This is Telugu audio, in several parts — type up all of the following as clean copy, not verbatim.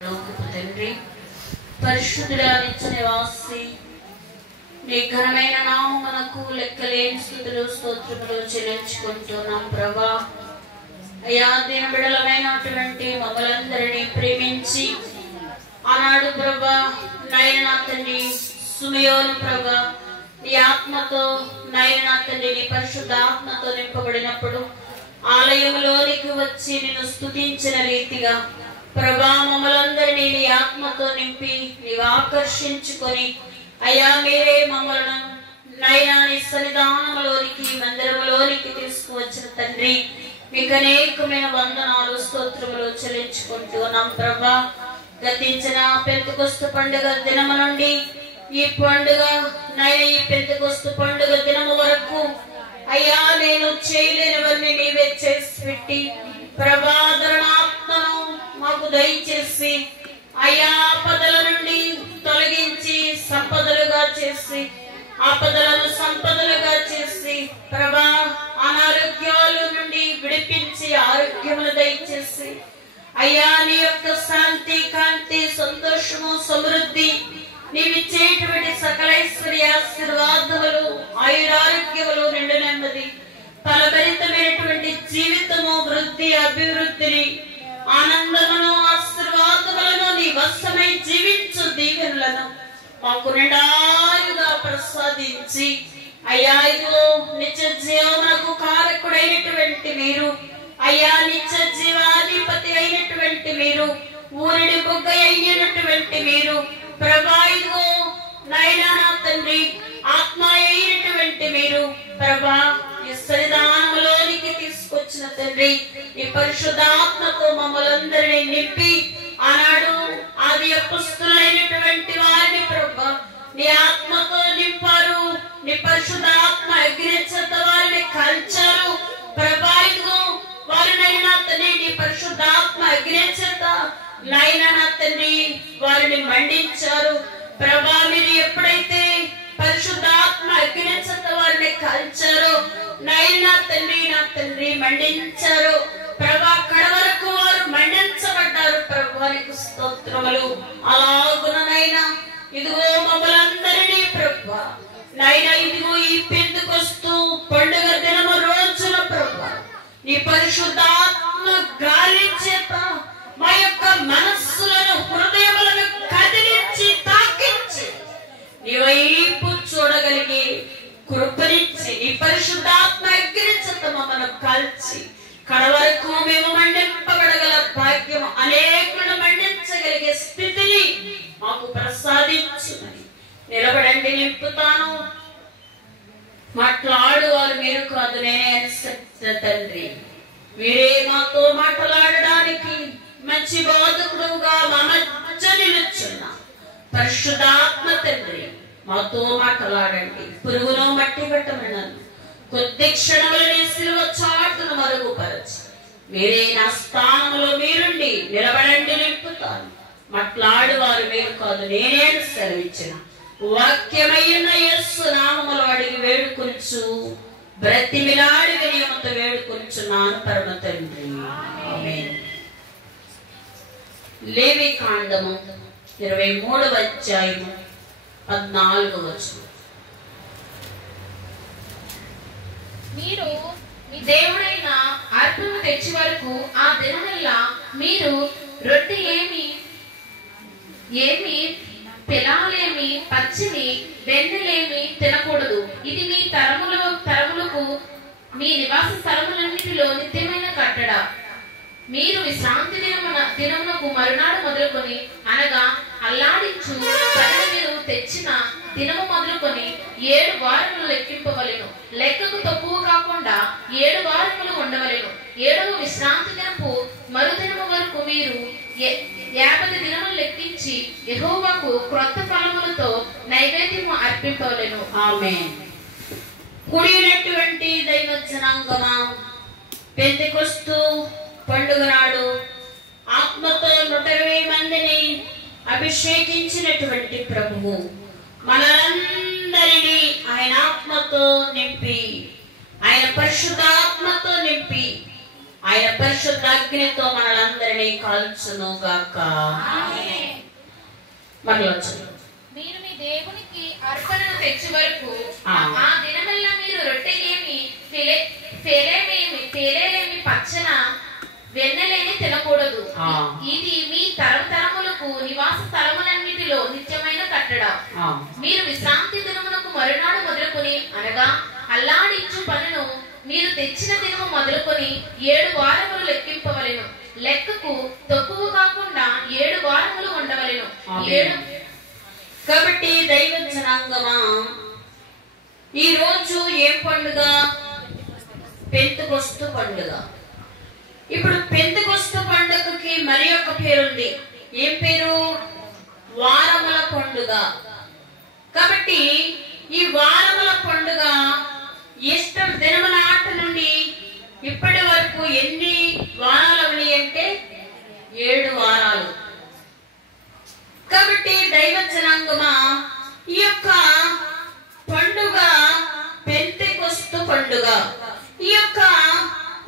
తండ్రి, పరిశుద్ధుడా నిత్య నివాసి, నీ ఘనమైన నామమునకు లెక్కలేని స్తుతులు స్తోత్రములు చెల్లించుకుంటున్నాం ప్రభా. అయ్యా, దీన బిడలమైనటువంటి మమ్మలందరినీ ప్రేమించి ఆనాడు ప్రభా నైనా తండ్రి సుమయోను ప్రభా నీ ఆత్మతో నైనా తండ్రి నీ పరిశుద్ధ ఆత్మతో నింపబడినప్పుడు ఆలయంలోనికి వచ్చి నిన్ను స్తుతించిన రీతిగా ప్రభా మమ్మలందరినీ నీ ఆత్మతో నింపి నీవు ఆకర్షించుకొని అయ్యా మీరే మమ్మలను నైనా నీ సన్నిధానములోనికి మందిరములోనికి తీసుకువచ్చిన తండ్రి, మీకు అనేకమైన వందనాలు స్తోత్రములు చెల్లించుకుంటున్నాం ప్రభా. గతించిన పెంతెకొస్తు పండుగ దినము నుండి ఈ పండుగ నైనా ఈ పెంతెకొస్తు పండుగ దినము వరకు అయ్యా నేను చేయలేనివన్నీ నీవే చేసి పెట్టి ప్రభాదరణాత్మను మాకు దయచేసి అయ్యా ఆపదల నుండి తొలగించి సంపదలుగా చేసి ఆపదలను సంపదలుగా చేసి ప్రభా అనారోగ్యాల నుండి విడిపించి ఆరోగ్యములు దయచేసి అయ్యా నీ యొక్క శాంతి కాంతి సంతోషము సమృద్ధి నీవిచ్చేటువంటి సకలైశ్వర్య ఆశీర్వాదములు ఆయురారోగ్యములు నిండు నెమ్మది ఫలభరితమైనటువంటి జీవితము వృద్ధి అభివృద్ధిని ఆనందమును ఆశీర్వాదములను నీ వశమై జీవించు దీవెనలను మాకు నిండారుగా ప్రసాదించి అయ్యా ఇదిగో నిత్య జీవమునకు కారకుడైనటువంటి మీరు అయ్యా నిత్య జీవాధిపతి అయినటువంటి మీరు ఊరిడి బొగ్గ అయినటువంటి మీరు ప్రభా ఇదిగో నైనా నా తండ్రి ఆత్మ అయినటువంటి మీరు ప్రభా ఈ సన్నిధానములోనికి తీసుకొచ్చిన తండ్రి ఈ పరిశుద్ధాత్మతో మమ్మల్ందరినీ నింపి ఆనాడు ఆది అపొస్తలులైనటువంటి వారిని ప్రభా నీ ఆత్మతో నింపారు, నీ పరిశుద్ధాత్మ అగ్నిచేత వారిని కాల్చారు ప్రభా ఇదిగో వారినైనా తండ్రి నీ పరిశుద్ధాత్మ అగ్నిచేత నైనా నా తండ్రి వారిని మండించారు ప్రభా. మీరు ఎప్పుడైతే పరిశుద్ధాత్మ అగ్నిచేత వారిని కాల్చారో నైనా తండ్రి నా తండ్రి మండించారు ప్రభా, కడవరకు వారు మండించబడ్డారు ప్రభా, నీకు స్తోత్రములు. అలాగునైనా ఇదిగో మమ్మలందరినీ ప్రభా నైనా ఇదిగో ఈ పెంతెకొస్తు పండుగ దినము రోజున ప్రభా నీ పరిశుద్ధాత్మ గాలి చేత మా యొక్క మనస్సులను హృదయములను కదిలించి తాకించి నీ వైపు చూడగలిగి కృపనిచ్చి నీ పరిశుద్ధాత్మ అగ్నిచేత మమ్మల్ని కాల్చి కడవరకు మేము మండింపబడగల భాగ్యం అనేకులను మండించగలిగే స్థితిని మాకు ప్రసాదించుమని. నిలబడండి, నింపుతాను. మాట్లాడు వారు మీరు కాదు నేనే తండ్రి. మీరే మాతో మాట్లాడడానికి మంచి బోధకుడుగా మా మధ్య నిలుచున్న పరిశుద్ధాత్మ తండ్రి మాతో మాట్లాడండి. పురుగును మట్టి పెట్టమన్నాను కొద్ది క్షణములని సిలువ చాటును మరుగుపరచి మీరే నా స్థానంలో మీరుండి నిలబడండి, నింపుతాను. మాట్లాడు వారు మీరు కాదు నేనే సెలవిచ్చిన వాక్యమైన యేసు నామములో అడిగి వేడుకొనుచు బ్రతిమిలాడి వినయముతో వేడుకొనుచున్నాను పరమ తండ్రి, ఆమేన్. లేవి కాండము 23వ అధ్యాయము 14వ వచనం. మీరు మీ దేవుడైన అర్పణ తెచ్చి వరకు ఆ దినమల్లా మీరు రొట్టె ఏమి పిలాలేమి పచ్చిని వెన్నెలేమి తినకూడదు. ఇది మీ తరములకు మీ నివాస స్థలములన్నిటిలో నిత్యమైన కట్టడ. మీరు విశ్రాంతి దినమునకు మరునాడు మొదలుకొని అనగా అల్లాడించు పనిని మీరు తెచ్చిన దినము మొదలుకొని 7 వారములు లెక్కింపవలెను. లెక్కకు తక్కువ కాకుండా 7 వారములు ఉండవలెను. 7వ విశ్రాంతి దినపు మరుదినము వరకు మీరు 50 దినములు లెక్కించి యెహోవాకు క్రొత్త ఫలములతో నైవేద్యము అర్పింపవలెను. ఆమేన్. కూడినటువంటి దైవ జనాంగమా, పెంతెకొస్తు పండుగ నాడు ఆత్మతో 120 మందిని అభిషేకించినటువంటి ప్రభువు మనందరినీ ఆయన ఆత్మతో నింపి ఆయన పరిశుద్ధాత్మతో నింపి ఆయన పరిశుద్ధ అగ్నితో మనలందరినీ కాల్చును గాక. మీరు మీ దేవునికి అర్పణను తెచ్చు వరకు ఆ దినమల్లా మీరు రొట్టెలేమి తేలేమి పచ్చన వెన్నలేని తినకూడదు. ఇది మీ తరతరములకు నివాస స్థలములన్నిటిలో నిత్యమైన కట్టడ. మీరు విశ్రాంతి దినమునకు మరునాడు మొదలుకొని అనగా అల్లాడించు పనును మీరు తెచ్చిన దినము మొదలుకొని 7 వారములు లెక్కింపవలెను. లెక్కకు తక్కువ కాకుండా 7 వారములు ఉండవలెను. కాబట్టి దైవ జనాంగమా, ఈ రోజు ఏం పండుగ? పెంతెకొస్తు పండుగ. ఇప్పుడు పెంతెకొస్తు పండుగకి మరి ఒక పేరుంది. ఏం పేరు? వారముల పండుగ. కాబట్టి ఈ వారముల పండుగ ఈస్టర్ దినము నాటి నుండి ఇప్పటి వరకు ఎన్ని వారాలు ఉన్నాయి అంటే 7 వారాలు. కాబట్టి దైవ జనాంగమా, ఈ యొక్క పండుగ పెంతెకొస్తు పండుగ. ఈ యొక్క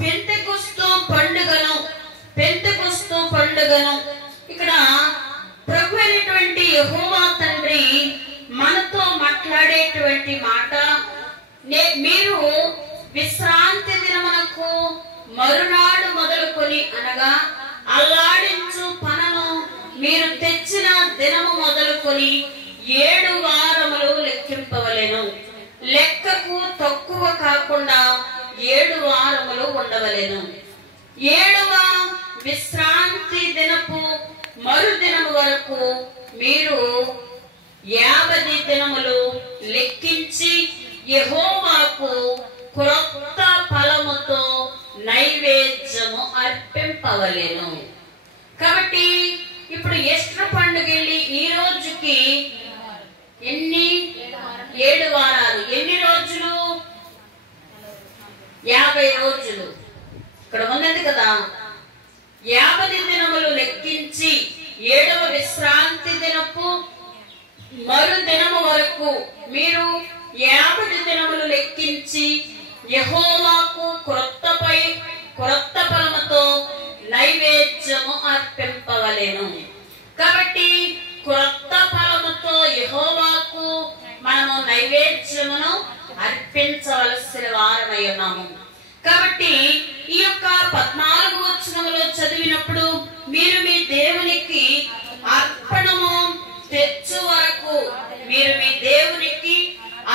పెంతెకొస్తు పండుగను ఇక్కడ ప్రభు అయినటువంటి యెహోవా తండ్రి మనతో మాట్లాడేటువంటి మాట, మీరు విశ్రాంతి దినమునకు మరునాడు మొదలుకొని అనగా అల్లాడించు పనను మీరు తెచ్చిన దినము మొదలుకొని 7 వారములు లెక్కింపవలెను. లెక్కకు తక్కువ కాకుండా 7 వారములు ఉండవలెను. 7వ విశ్రాంతి దినపు మరుదినము వరకు మీరు 50 దినములు లెక్కించి యెహోవాకు క్రొత్త ఫలముతో నైవేద్యము అర్పింపవలెను. కాబట్టి ఇప్పుడు ఈస్టర్ పండుగ వెళ్ళి ఈ రోజుకి ఎన్ని 7 వారాలు. ఎన్ని రోజులు? 50 రోజులు. ఇక్కడ ఉన్నది కదా, 50 దినములు లెక్కించి 7వ విశ్రాంతి దినపు మరుదినము వరకు మీరు 50 దినములు లెక్కించి యెహోవాకు క్రొత్త ఫలముతో నైవేద్యము అర్పింపవలెను. కాబట్టి క్రొత్త ఫలముతో యెహోవాకు మనము నైవేద్యమును అర్పించవలసిన వారమై ఉన్నాము. కాబట్టి ఈ యొక్క 14వ వచనంలో చదివినప్పుడు మీరు మీ దేవునికి అర్పణము తెచ్చు వరకు, మీరు మీ దేవునికి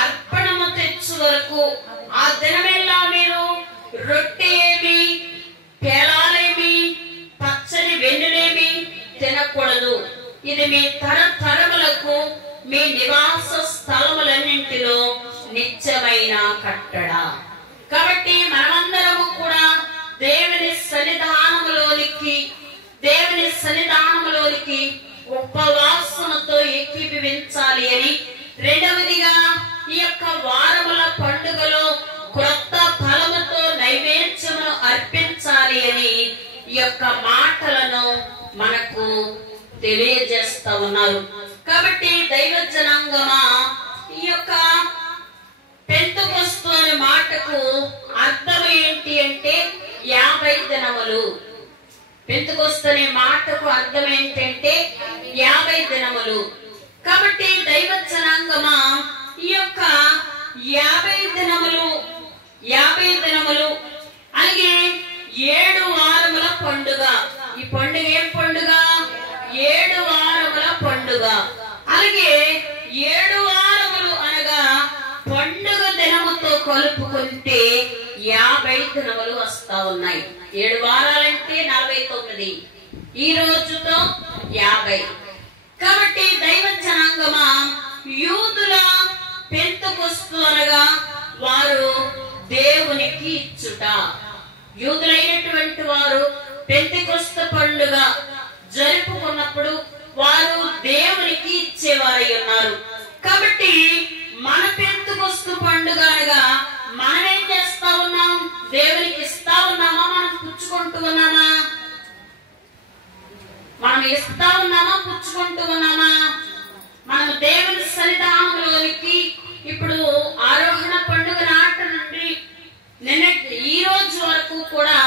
అర్పణము తెచ్చు వరకు ఆ దినమెల్లా మీరు రొట్టె ఏమి, పేలాలేమి, పచ్చని వెన్నులేమి తినకూడదు. ఇది మీ తరతరములకు మీ నివాస స్థలములన్నింటిలో నిత్యమైన కట్టడ. కాబట్టి మనమందరము కూడా దేవుని సన్నిధానములోనికి ఉపవాసముతో ఏకీభవించాలి అని, రెండవదిగా ఈ యొక్క వారముల పండుగలో క్రొత్త ఫలముతో నైవేద్యమును అర్పించాలి అని ఈ యొక్క మాటలను మనకు తెలియజేస్తా ఉన్నారు. కాబట్టి దైవ జనాంగమా, ఈ యొక్క పెంతెకొస్తు అనే మాటకు అర్థం ఏంటి అంటే 50 దినములు. పెంతెకొస్తు అనే మాటకు అర్థం ఏంటంటే 50 దినములు. కాబట్టి దైవ జనాంగమా, ఈ యొక్క 50 దినములు అలాగే 7 వారముల పండుగ. ఈ పండుగ ఏం పండుగ? 7 వారముల పండుగ. అలాగే 7 వారములు అనగా పండుగ దినముతో కలుపుకుంటే 50 దినములు వస్తా ఉన్నాయి. 7 వారాలంటే 49, ఈ రోజుతో 50. కాబట్టి దైవ జనాంగమా, యూదుల పెంతెకొస్తు అనగా వారు దేవునికి ఇచ్చుట. యూదులైనటువంటి వారు పెంతెకొస్తు పండుగ జరుపుకున్నప్పుడు వారు దేవునికి ఇచ్చేవారై ఉన్నారు. కాబట్టి మన పెంతెకొస్తు పండుగ అనగా మనం ఏం చేస్తా ఉన్నాం? దేవునికి ఇస్తా ఉన్నామా? మనం పుచ్చుకుంటూ ఉన్నామా? మనం ఇస్తా ఉన్నామా? పుచ్చుకుంటూ ఉన్నామా? మనం దేవుని సన్నిధానంలోనికి ఇప్పుడు ఆరోహణ పండుగ నాటి నుండి ఈ రోజు వరకు కూడా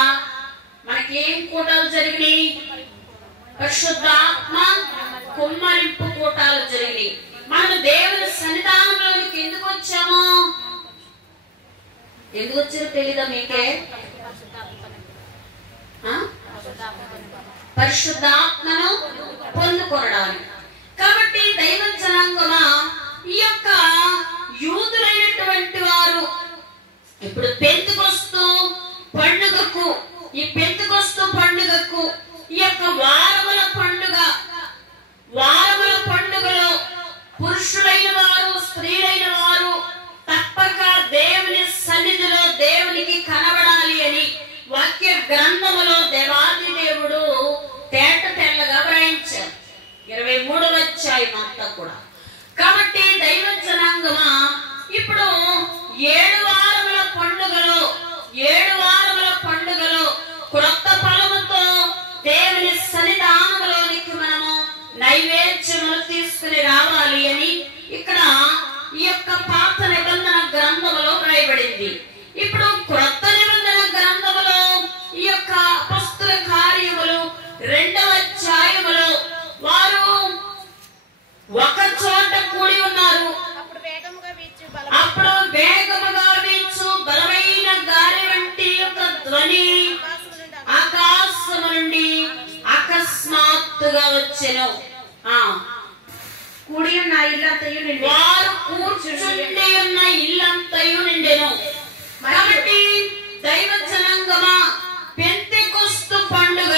మనకి ఏం కూటాలు జరిగినాయి? పరిశుద్ధాత్మ కుమ్మరింపు కూటాలు ఎందుకు వచ్చారో తెలీదా మీకే? పరిశుద్ధాత్మను పొందుకోవడానికి. కాబట్టి దైవ జనాంగమా, ఈ యొక్క యూదులైనటువంటి వారు ఇప్పుడు పెంతెకొస్తు పండుగకు, ఈ పెంతెకొస్తు పండుగకు, ఈ యొక్క వారముల పండుగలో పురుషులైన వారు, స్త్రీలైన వారు తప్పక దేవుని సన్నిధిలో దేవునికి కనబడాలి అని వాక్య గ్రంథములో దేవాది దేవుడు తేట తెల్లగా వ్రాయించారు. 23వ అధ్యాయం అంతా కూడా. కాబట్టి దైవ జనాంగమా, ఇప్పుడు 7 వారముల పండుగలో క్రొత్త ఫలముతో దేవుని సన్నిధానములోనికి మనము నైవేద్యములు తీసుకుని రావాలి అని ఇక్కడ ఈ యొక్క పాత నిబంధన గ్రంథములో వ్రాయబడింది. ఇప్పుడు క్రొత్త నిబంధన గ్రంథములో ఈ యొక్క అపొస్తలుల కార్యములు 2వ అధ్యాయములో వారు ఒక చోట కూడి ఉన్నారు. అప్పుడు వేగముగా వీచు బలమైన గాలి వంటి యొక్క ధ్వని ఆకాశము నుండి అకస్మాత్తుగా వచ్చెను. కూడి ఉన్న ఇల్లంతయు నిండెను. వారు కూర్చుండి ఉన్న ఇల్లంతయు నిండెను. కాబట్టి దైవ జనాంగమా, పెంతెకొస్తు పండుగ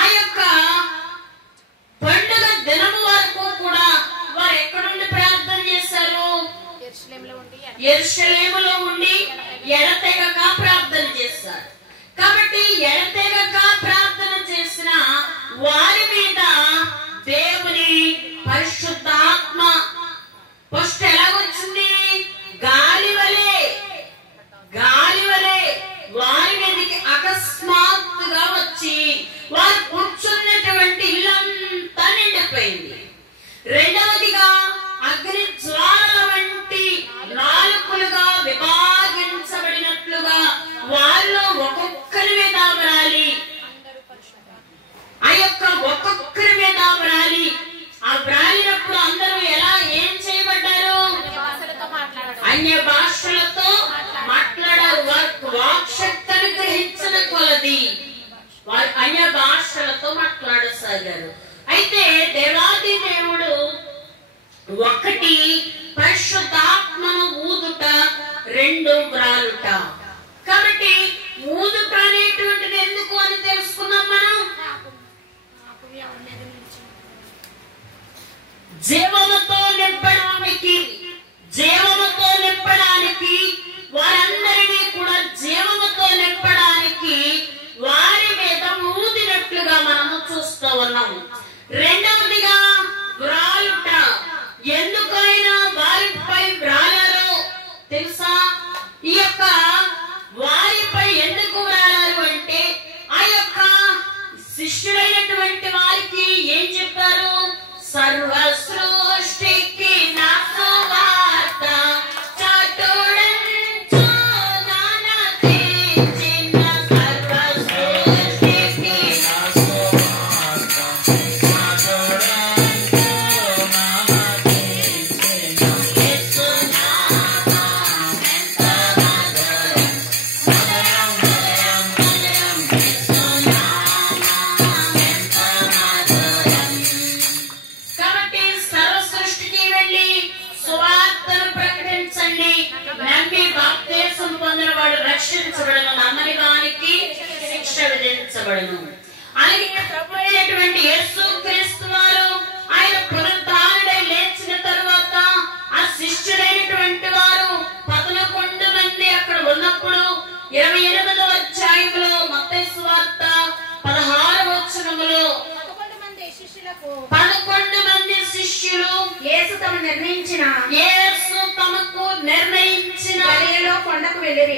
ఆ యొక్క పండుగ దినము వరకు కూడా వారు ఎక్కడుండి ప్రార్థన చేశారు? యెరూషలేములో ఉండి ఎడతెగక ప్రార్థన చేశారు. కాబట్టి ఎడతెగక ప్రార్థన చేసిన వారి మీద దేవుని పరిశుద్ధాత్మ ఫస్ట్ ఎలాగొచ్చింది? గాలి వలె వారి మీదకి అకస్మాత్తుగా వచ్చి వారు కూర్చున్నటువంటి ఇల్లంతా నిండిపోయింది. రెండవదిగా అగ్ని జ్వాలల వంటి నాలుకలుగా విభాగించబడినట్లుగా వాళ్ళు ఒక్కొక్కరి మీద వ్రాలి, ఆ యొక్క ఒక్కొక్కరి మీద వ్రాలి. ఆ వ్రాలినప్పుడు అందరూ ఏం చేయబడ్డారు? అన్య భాషలతో మాట్లాడారు. వాక్శక్తిని గ్రహించిన కొలది వారు అన్య భాషలతో మాట్లాడసాగారు. అయితే దేవాది దేవుడు ఒకటి పరిశుద్ధాత్మను ఊదుట, 2 వ్రాలుట. కాబట్టి ఊదుట అనేటువంటిది ఎందుకు అని తెలుసుకున్నాం మనం. జీవముతో నింపడానికి వారందరినీ కూడా జీవముతో నింపడానికి వారి మీద ఊదినట్లుగా మనము చూస్తూ ఉన్నాం. రెండవదిగా వ్రాలుట. ఎందుకైనా వారిపై వ్రాలారో తెలుసా? ఈ యొక్క వారిపై ఎందుకు వ్రాలారు అంటే ఆ యొక్క శిష్యులైనటువంటి వారికి ఏం చెప్పారు? సర్వ సృష్టికి నా సువార్త చాటుడంచు నానా తెచ్చిన సర్వ సృష్టికి నా సువార్త చాటుడంచు నానా తెచ్చిన యేసు నామం ఎంత మధురం మధురం మధురం యేసు నామం ఎంత మధురం. కాబట్టి సర్వ సృష్టికి వెళ్ళి సువార్తను ప్రకటించండి. నమ్మి బాప్తిసం పొందిన వాడు రక్షించబడును, నమ్మని వానికి శిక్ష విధించబడును. అలాగే ప్రభువైనటువంటి యేసు క్రీస్తు వారు ఆయన పునరుద్ధానుడై లేచిన తరువాత ఆ శిష్యులైనటువంటి వారు 11 మంది అక్కడ ఉన్నప్పుడు 28వ అధ్యాయంలో మత్తయి సువార్త 16వ వచనములో 11 మంది శిష్యులు యేసు తమకు నిర్ణయించిన గలిలయ కొండకు వెళ్ళిరి.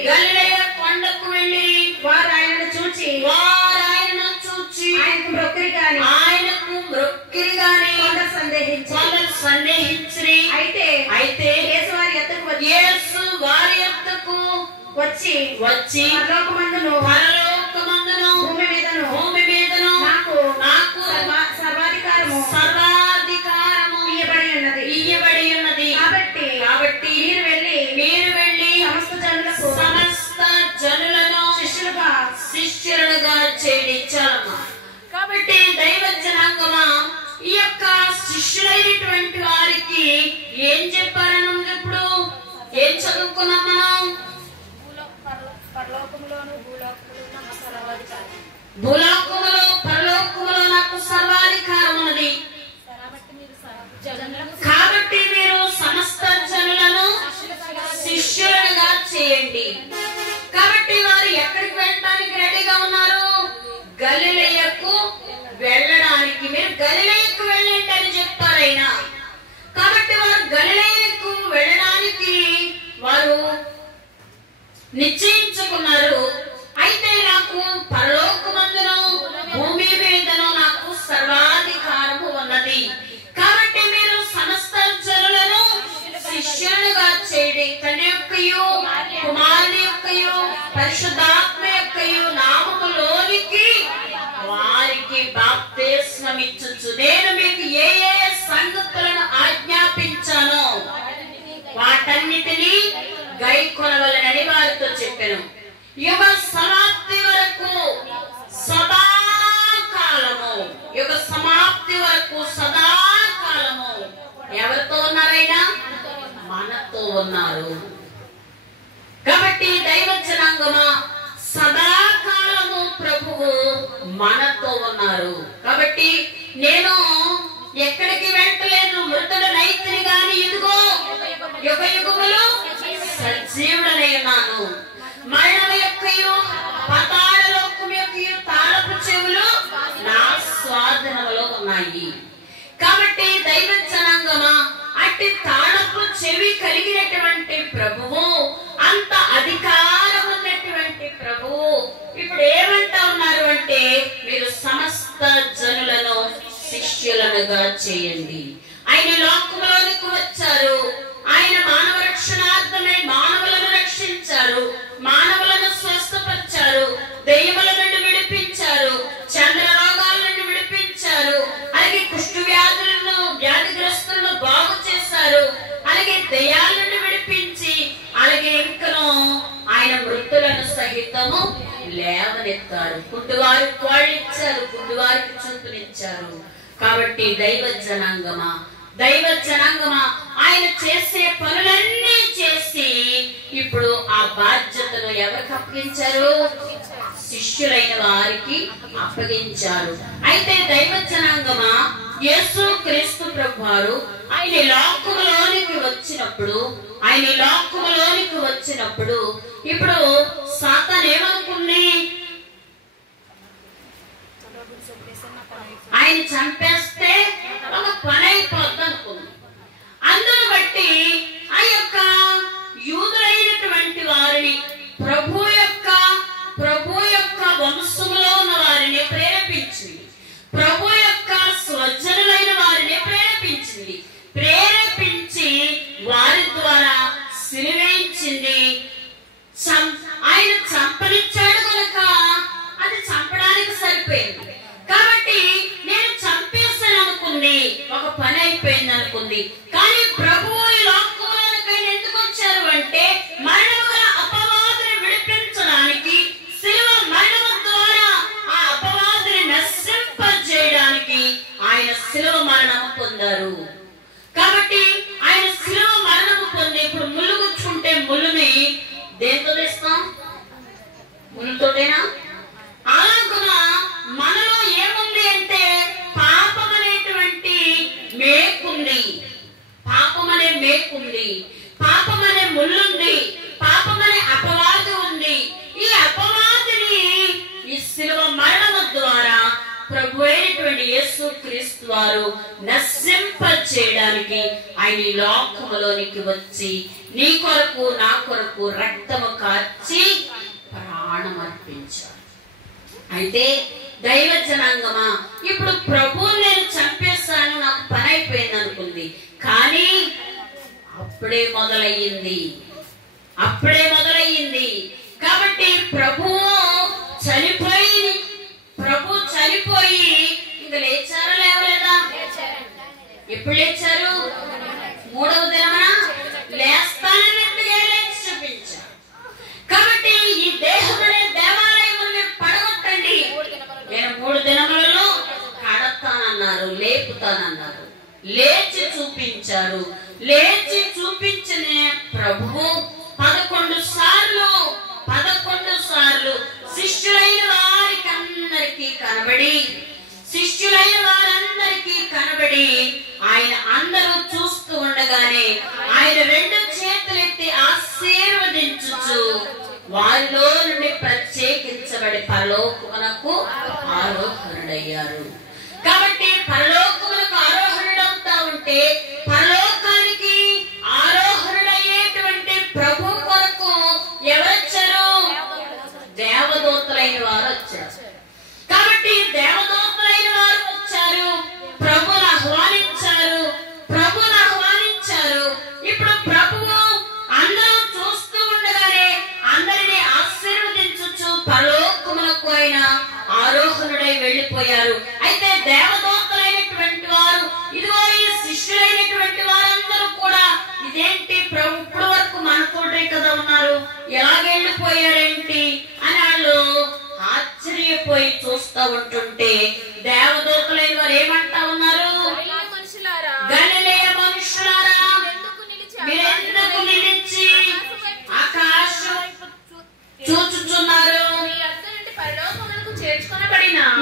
వారు ఆయనను చూచి ఆయనకు మ్రొక్కిరి గాని కొందరు సందేహించిరి. అయితే యేసు వారి యొద్దకు వచ్చి పరలోకమందును భూమి మీదను నాకు సర్వాధికారము ఇయ్యబడి ఉన్నది. కాబట్టి మీరు చెప్పుకున్నాం మనం? భూలోకములో పరలోకములో నాకు సర్వాధికారం ఉన్నది. కాబట్టి మీరు సమస్త జనులను శిష్యులుగా చేయండి. కాబట్టి వారు ఎక్కడికి వెళ్ళడానికి రెడీగా ఉన్నారు? గలిలయకు వెళ్ళడానికి. మీరు గలిలయకు వెళ్ళండి అని చెప్పారు ఆయన. కాబట్టి వారు గలిలయకు వెళ్ళడానికి వారు నిశ్చయించుకున్నారు. అయితే నాకు పరలోకమందును భూమి మీదను నాకు సర్వాధికారము ఉన్నది. కాబట్టి మీరు సమస్త జనులను శిష్యులుగా చేయండి. తండ్రి యొక్కయు కుమారుని యొక్కయు పరిశుద్ధాత్మ యొక్కయు నామములోనికి వారికి బాప్తిస్మమిచ్చుచు నేను మీకు ఏ ఏ సంగతులను ఆజ్ఞాపించానో వాటన్నిటినీ గైకొనవలెనని వారితో చెప్పాను. యుగ సమాప్తి వరకు సదాకాలము, యుగ సమాప్తి వరకు సదాకాలము ఎవరితో ఉన్నారైనా? మనతో ఉన్నారు. కాబట్టి దైవ జనాంగమా, సదాకాలము ప్రభువు మనతో ఉన్నారు. కాబట్టి నేను ఎక్కడికి వెళ్ళలేను, మృతుడు నైతిని గాని ఇదిగో యుగ యుగములు సజీవుడనై ఉన్నాను. మరణం యొక్కయు పాతాళ లోకము యొక్కయు తాళపు చెవులు నా స్వాధీనములో ఉన్నాయి. కాబట్టి దైవ జనాంగమా, అట్టి తాళపు చెవి కలిగినటువంటి ప్రభువు, అంత అధికారం ఉన్నటువంటి ప్రభువు ఇప్పుడు ఏమంటా ఉన్నారు అంటే మీరు సమస్త జనులను శిష్యులనుగా చేయండి. ఆయన లోకములోనికి వచ్చారు. ఆయన మానవ రక్షణార్థమై మానవులను రక్షించారు, మానవులను స్వస్థపరిచారు, దెయ్యముల నుండి విడిపించారు, చంద్ర రోగాల నుండి విడిపించారు, అలాగే కుష్టు వ్యాధిగ్రస్తులను బాగు చేశారు, అలాగే దెయ్యాల నుండి విడిపించి అలాగే ఇంకను ఆయన మృతులను సహితము లేవనెత్తారు. కుంటివారు కాళ్ళు ఇచ్చారు, కుంటివారికి చూపునిచ్చారు. కాబట్టి దైవ జనాంగమా, దైవ జనాంగమా, ఆయన చేసే పనులన్నీ చేసి ఇప్పుడు ఆ బాధ్యతను ఎవరికి అప్పగించారు? శిష్యులైన వారికి అప్పగించారు. అయితే దైవ జనాంగమా, యేసు క్రీస్తు ప్రభువారు ఆయన లోకములోనికి వచ్చినప్పుడు ఇప్పుడు సాతాను ఏమనుకుంది? ఆయన చంపేస్తే ఒక పని అయిపోద్ది అనుకుంది. అందును బట్టి ఆ యొక్క యూదులైనటువంటి వారిని ప్రభు యొక్క వంశములో ఉన్న వారిని ప్రేరేపించింది, ప్రభు యొక్క స్వజనులైన వారిని ప్రేరేపించి వారి ద్వారా సిలువేయించింది. ఆయన చంపనిచ్చాడు కనుక అది చంపడానికి సరిపోయింది. కాబట్టి నేను చంపేస్తాను అనుకుంది, ఒక పని అయిపోయింది అనుకుంది. కానీ ప్రభువు ఈ లోకంలోకి ఎందుకు వచ్చారు అంటే మరణము గల అపవాదిని విడిపించడానికి, శిలువ మరణము ద్వారా ఆ అపవాదిని నశింపజేయడానికి ఆయన శిలువ మరణము పొందారు. కాబట్టి ఆయన శిలువ మరణము పొంది ఇప్పుడు ముళ్ళు గుచ్చుకుంటే ముళ్ళుని దేంతో తెస్తాం? ముళ్ళతోటేనా? అలాగున మనలో ఏముంది అంటే పాపం అనేటువంటి మేకుంది, పాపం అనే మేకుంది, పాపం అనే ముళ్ళుంది, పాపం అనే అపవాది ఉంది. ఈ అపవాదిని ఈ శిలువ మరణము ద్వారా ప్రభు అయినటువంటి యేసు క్రీస్తు వారు నశింపజేయడానికి ఆయన ఈ లోకములోనికి వచ్చి నీ కొరకు నా కొరకు రక్తము కార్చి ప్రాణం అర్పించారు. అయితే దైవ జనాంగమా, ఇప్పుడు ప్రభు నేను చంపేస్తాను, నాకు పని అయిపోయింది అనుకుంది. కానీ అప్పుడే మొదలయ్యింది. కాబట్టి ప్రభు చనిపోయి ఇంక లేచారా లేవలేదా? ఎప్పుడు లేచారు? మూడవ దినమన లేస్తానని లేచి చూపించారు. కాబట్టి ఈ దేహమనే దేవాలయముని పడగొట్టండి, నేను 3 దినములలో కడతానన్నారు, లేపుతానన్నారు. లేచి చూపించారు. లేచి చూపించిన ప్రభువు 11 సార్లు శిష్యులైన వారికందరికీ కనబడి ఆయన అందరూ చూస్తూ ఉండగానే ఆయన 2 చేతులెత్తి ఆశీర్వదించుచు వారిలో నుండి ప్రత్యేకించబడి పరలోకమునకు ఆరోహణుడయ్యారు. కాబట్టి పరలోకమునకు ఆరోహణుడవుతా ఉంటే పరలోకానికి ఆరోహణుడయ్యేటువంటి ప్రభు కొరకు ఎవరొచ్చారు? దేవదూతలైన వారు వచ్చారు. కాబట్టి దేవదూతలైన వారు వచ్చారు, ప్రభువును ఆహ్వానించారు. ఇప్పుడు ప్రభువు అందరూ చూస్తూ ఉండగానే అందరినీ ఆశీర్వదించుచు పరలోకమునకు ఆయన ఆరోహణుడై వెళ్ళిపోయారు. అయితే దేవదూతలైనటువంటి వారు, ఇదిగో ఈ శిష్యులైనటువంటి వారందరూ కూడా ఇదేంటి ప్రభు ఇప్పుడు వరకు మనతోటే కదా ఉన్నారు, ఎలాగెళ్ళిపోయారేంటి అని వాళ్ళు ఆశ్చర్యపోయి చూస్తూ ఉంటుంటే దేవదూతలైన వారు ఏమంటా ఉన్నారు? గలిలయ మనుషులారా, మీరెందుకు నిలిచి ఆకాశం చూచుచున్నారు?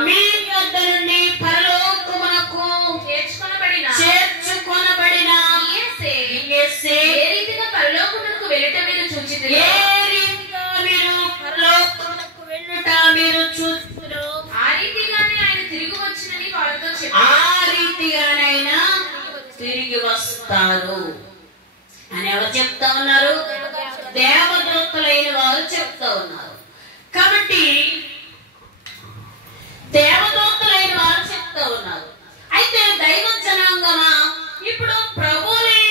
మీ యొద్ద నుండి పరలోకమునకు చేర్చుకొనబడిన యేసే ఏ రీతిగా పరలోకమునకు వెళ్ళుట మీరు చూచితిరో, ఆ రీతిగానే ఆయన తిరిగి వచ్చినని వారితో చెప్పారు. ఆ రీతిగానే ఆయన తిరిగి వస్తారు అని ఎవరు చెప్తా ఉన్నారు? దేవదూతలైన వారు చెప్తా ఉన్నారు. కాబట్టి దేవదూతలైన వారు చెప్తా ఉన్నారు. అయితే దైవ జనాంగమా, ఇప్పుడు ప్రభువుని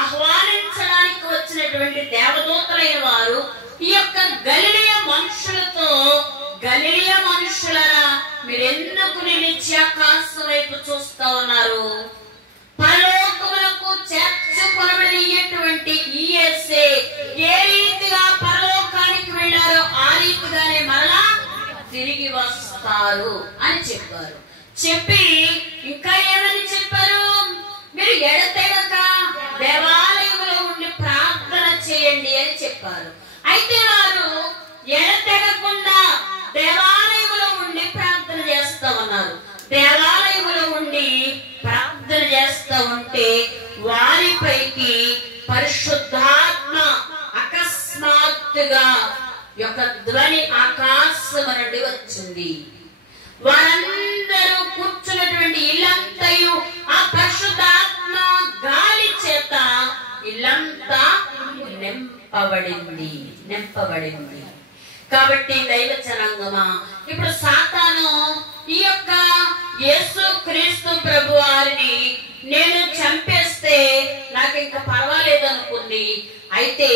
ఆహ్వానించడానికి వచ్చినటువంటి దేవదూతలైన వారు ఈ యొక్క గలిలయ మనుషులరా, మీరెందుకు నిలిచి ఆకాశం వైపు చూస్తా ఉన్నారు? పరలోకమునకు చేర్చుకొనబడినటువంటి ఈ యేసే ఏ రీతిగా పరలోకానికి వెళ్ళారో ఆ రీతిగానే మరలా తిరిగి వస్తారు అని చెప్పారు. చెప్పి ఇంకా ఏమని చెప్పారు? మీరు ఎడతెగక దేవాలయంలో ఉండి ప్రార్థన చేయండి అని చెప్పారు. అయితే వారు ఎడతెగకుండా దేవాలయంలో ఉండి ప్రార్థన చేస్తా ఉన్నారు. దేవాలయంలో ఉండి ప్రార్థన చేస్తా ఉంటే వారిపైకి పరిశుద్ధాత్మ అకస్మాత్తుగా ఒక ధ్వని ఆకాశం నుండి వచ్చింది. వారందరూ కూర్చున్నటువంటి ఇల్లంతయు ఆ పరిశుద్ధాత్మ గాలి చేత ఇల్లంతా నింపబడింది. కాబట్టి దైవ జనాంగమా, ఇప్పుడు సాతాను ఈ యొక్క యేసు క్రీస్తు ప్రభు వారిని నేను చంపేస్తే నాకు ఇంకా పర్వాలేదు అనుకుంది. అయితే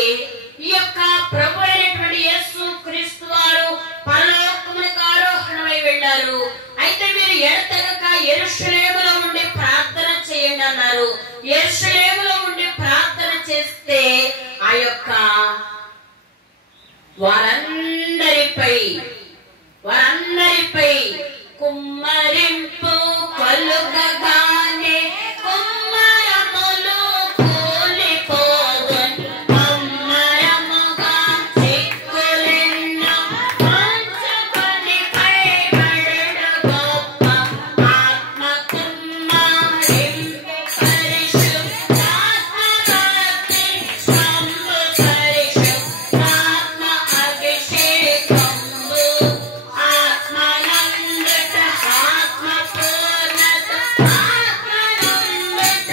ఈ యొక్క ప్రభు అయినటువంటి యేసు క్రీస్తు వారు పరలోకమునకు ఆరోహణమై వెళ్ళారు. అయితే మీరు ఎడతెగక యెరూషలేములో ఉండి ప్రార్థన చేయండి అన్నారు. యెరూషలేములో ఉండి ప్రార్థన చేస్తే ఆ యొక్క వారందరిపై కుమ్మరింపు కలుగగానే కుమ్మరములు కూలిపోవును. కుమ్మరముగా చిక్కులెన్నో పంచుకొని పైబడును గొప్ప ఆత్మ కుమ్మరింపు పరిశుద్ధాత్మ భక్తి సంబు పరిశుద్ధాత్మ అభిషేకంబు ఆత్మనందట ఆత్మ పూర్ణత ఆత్మనందట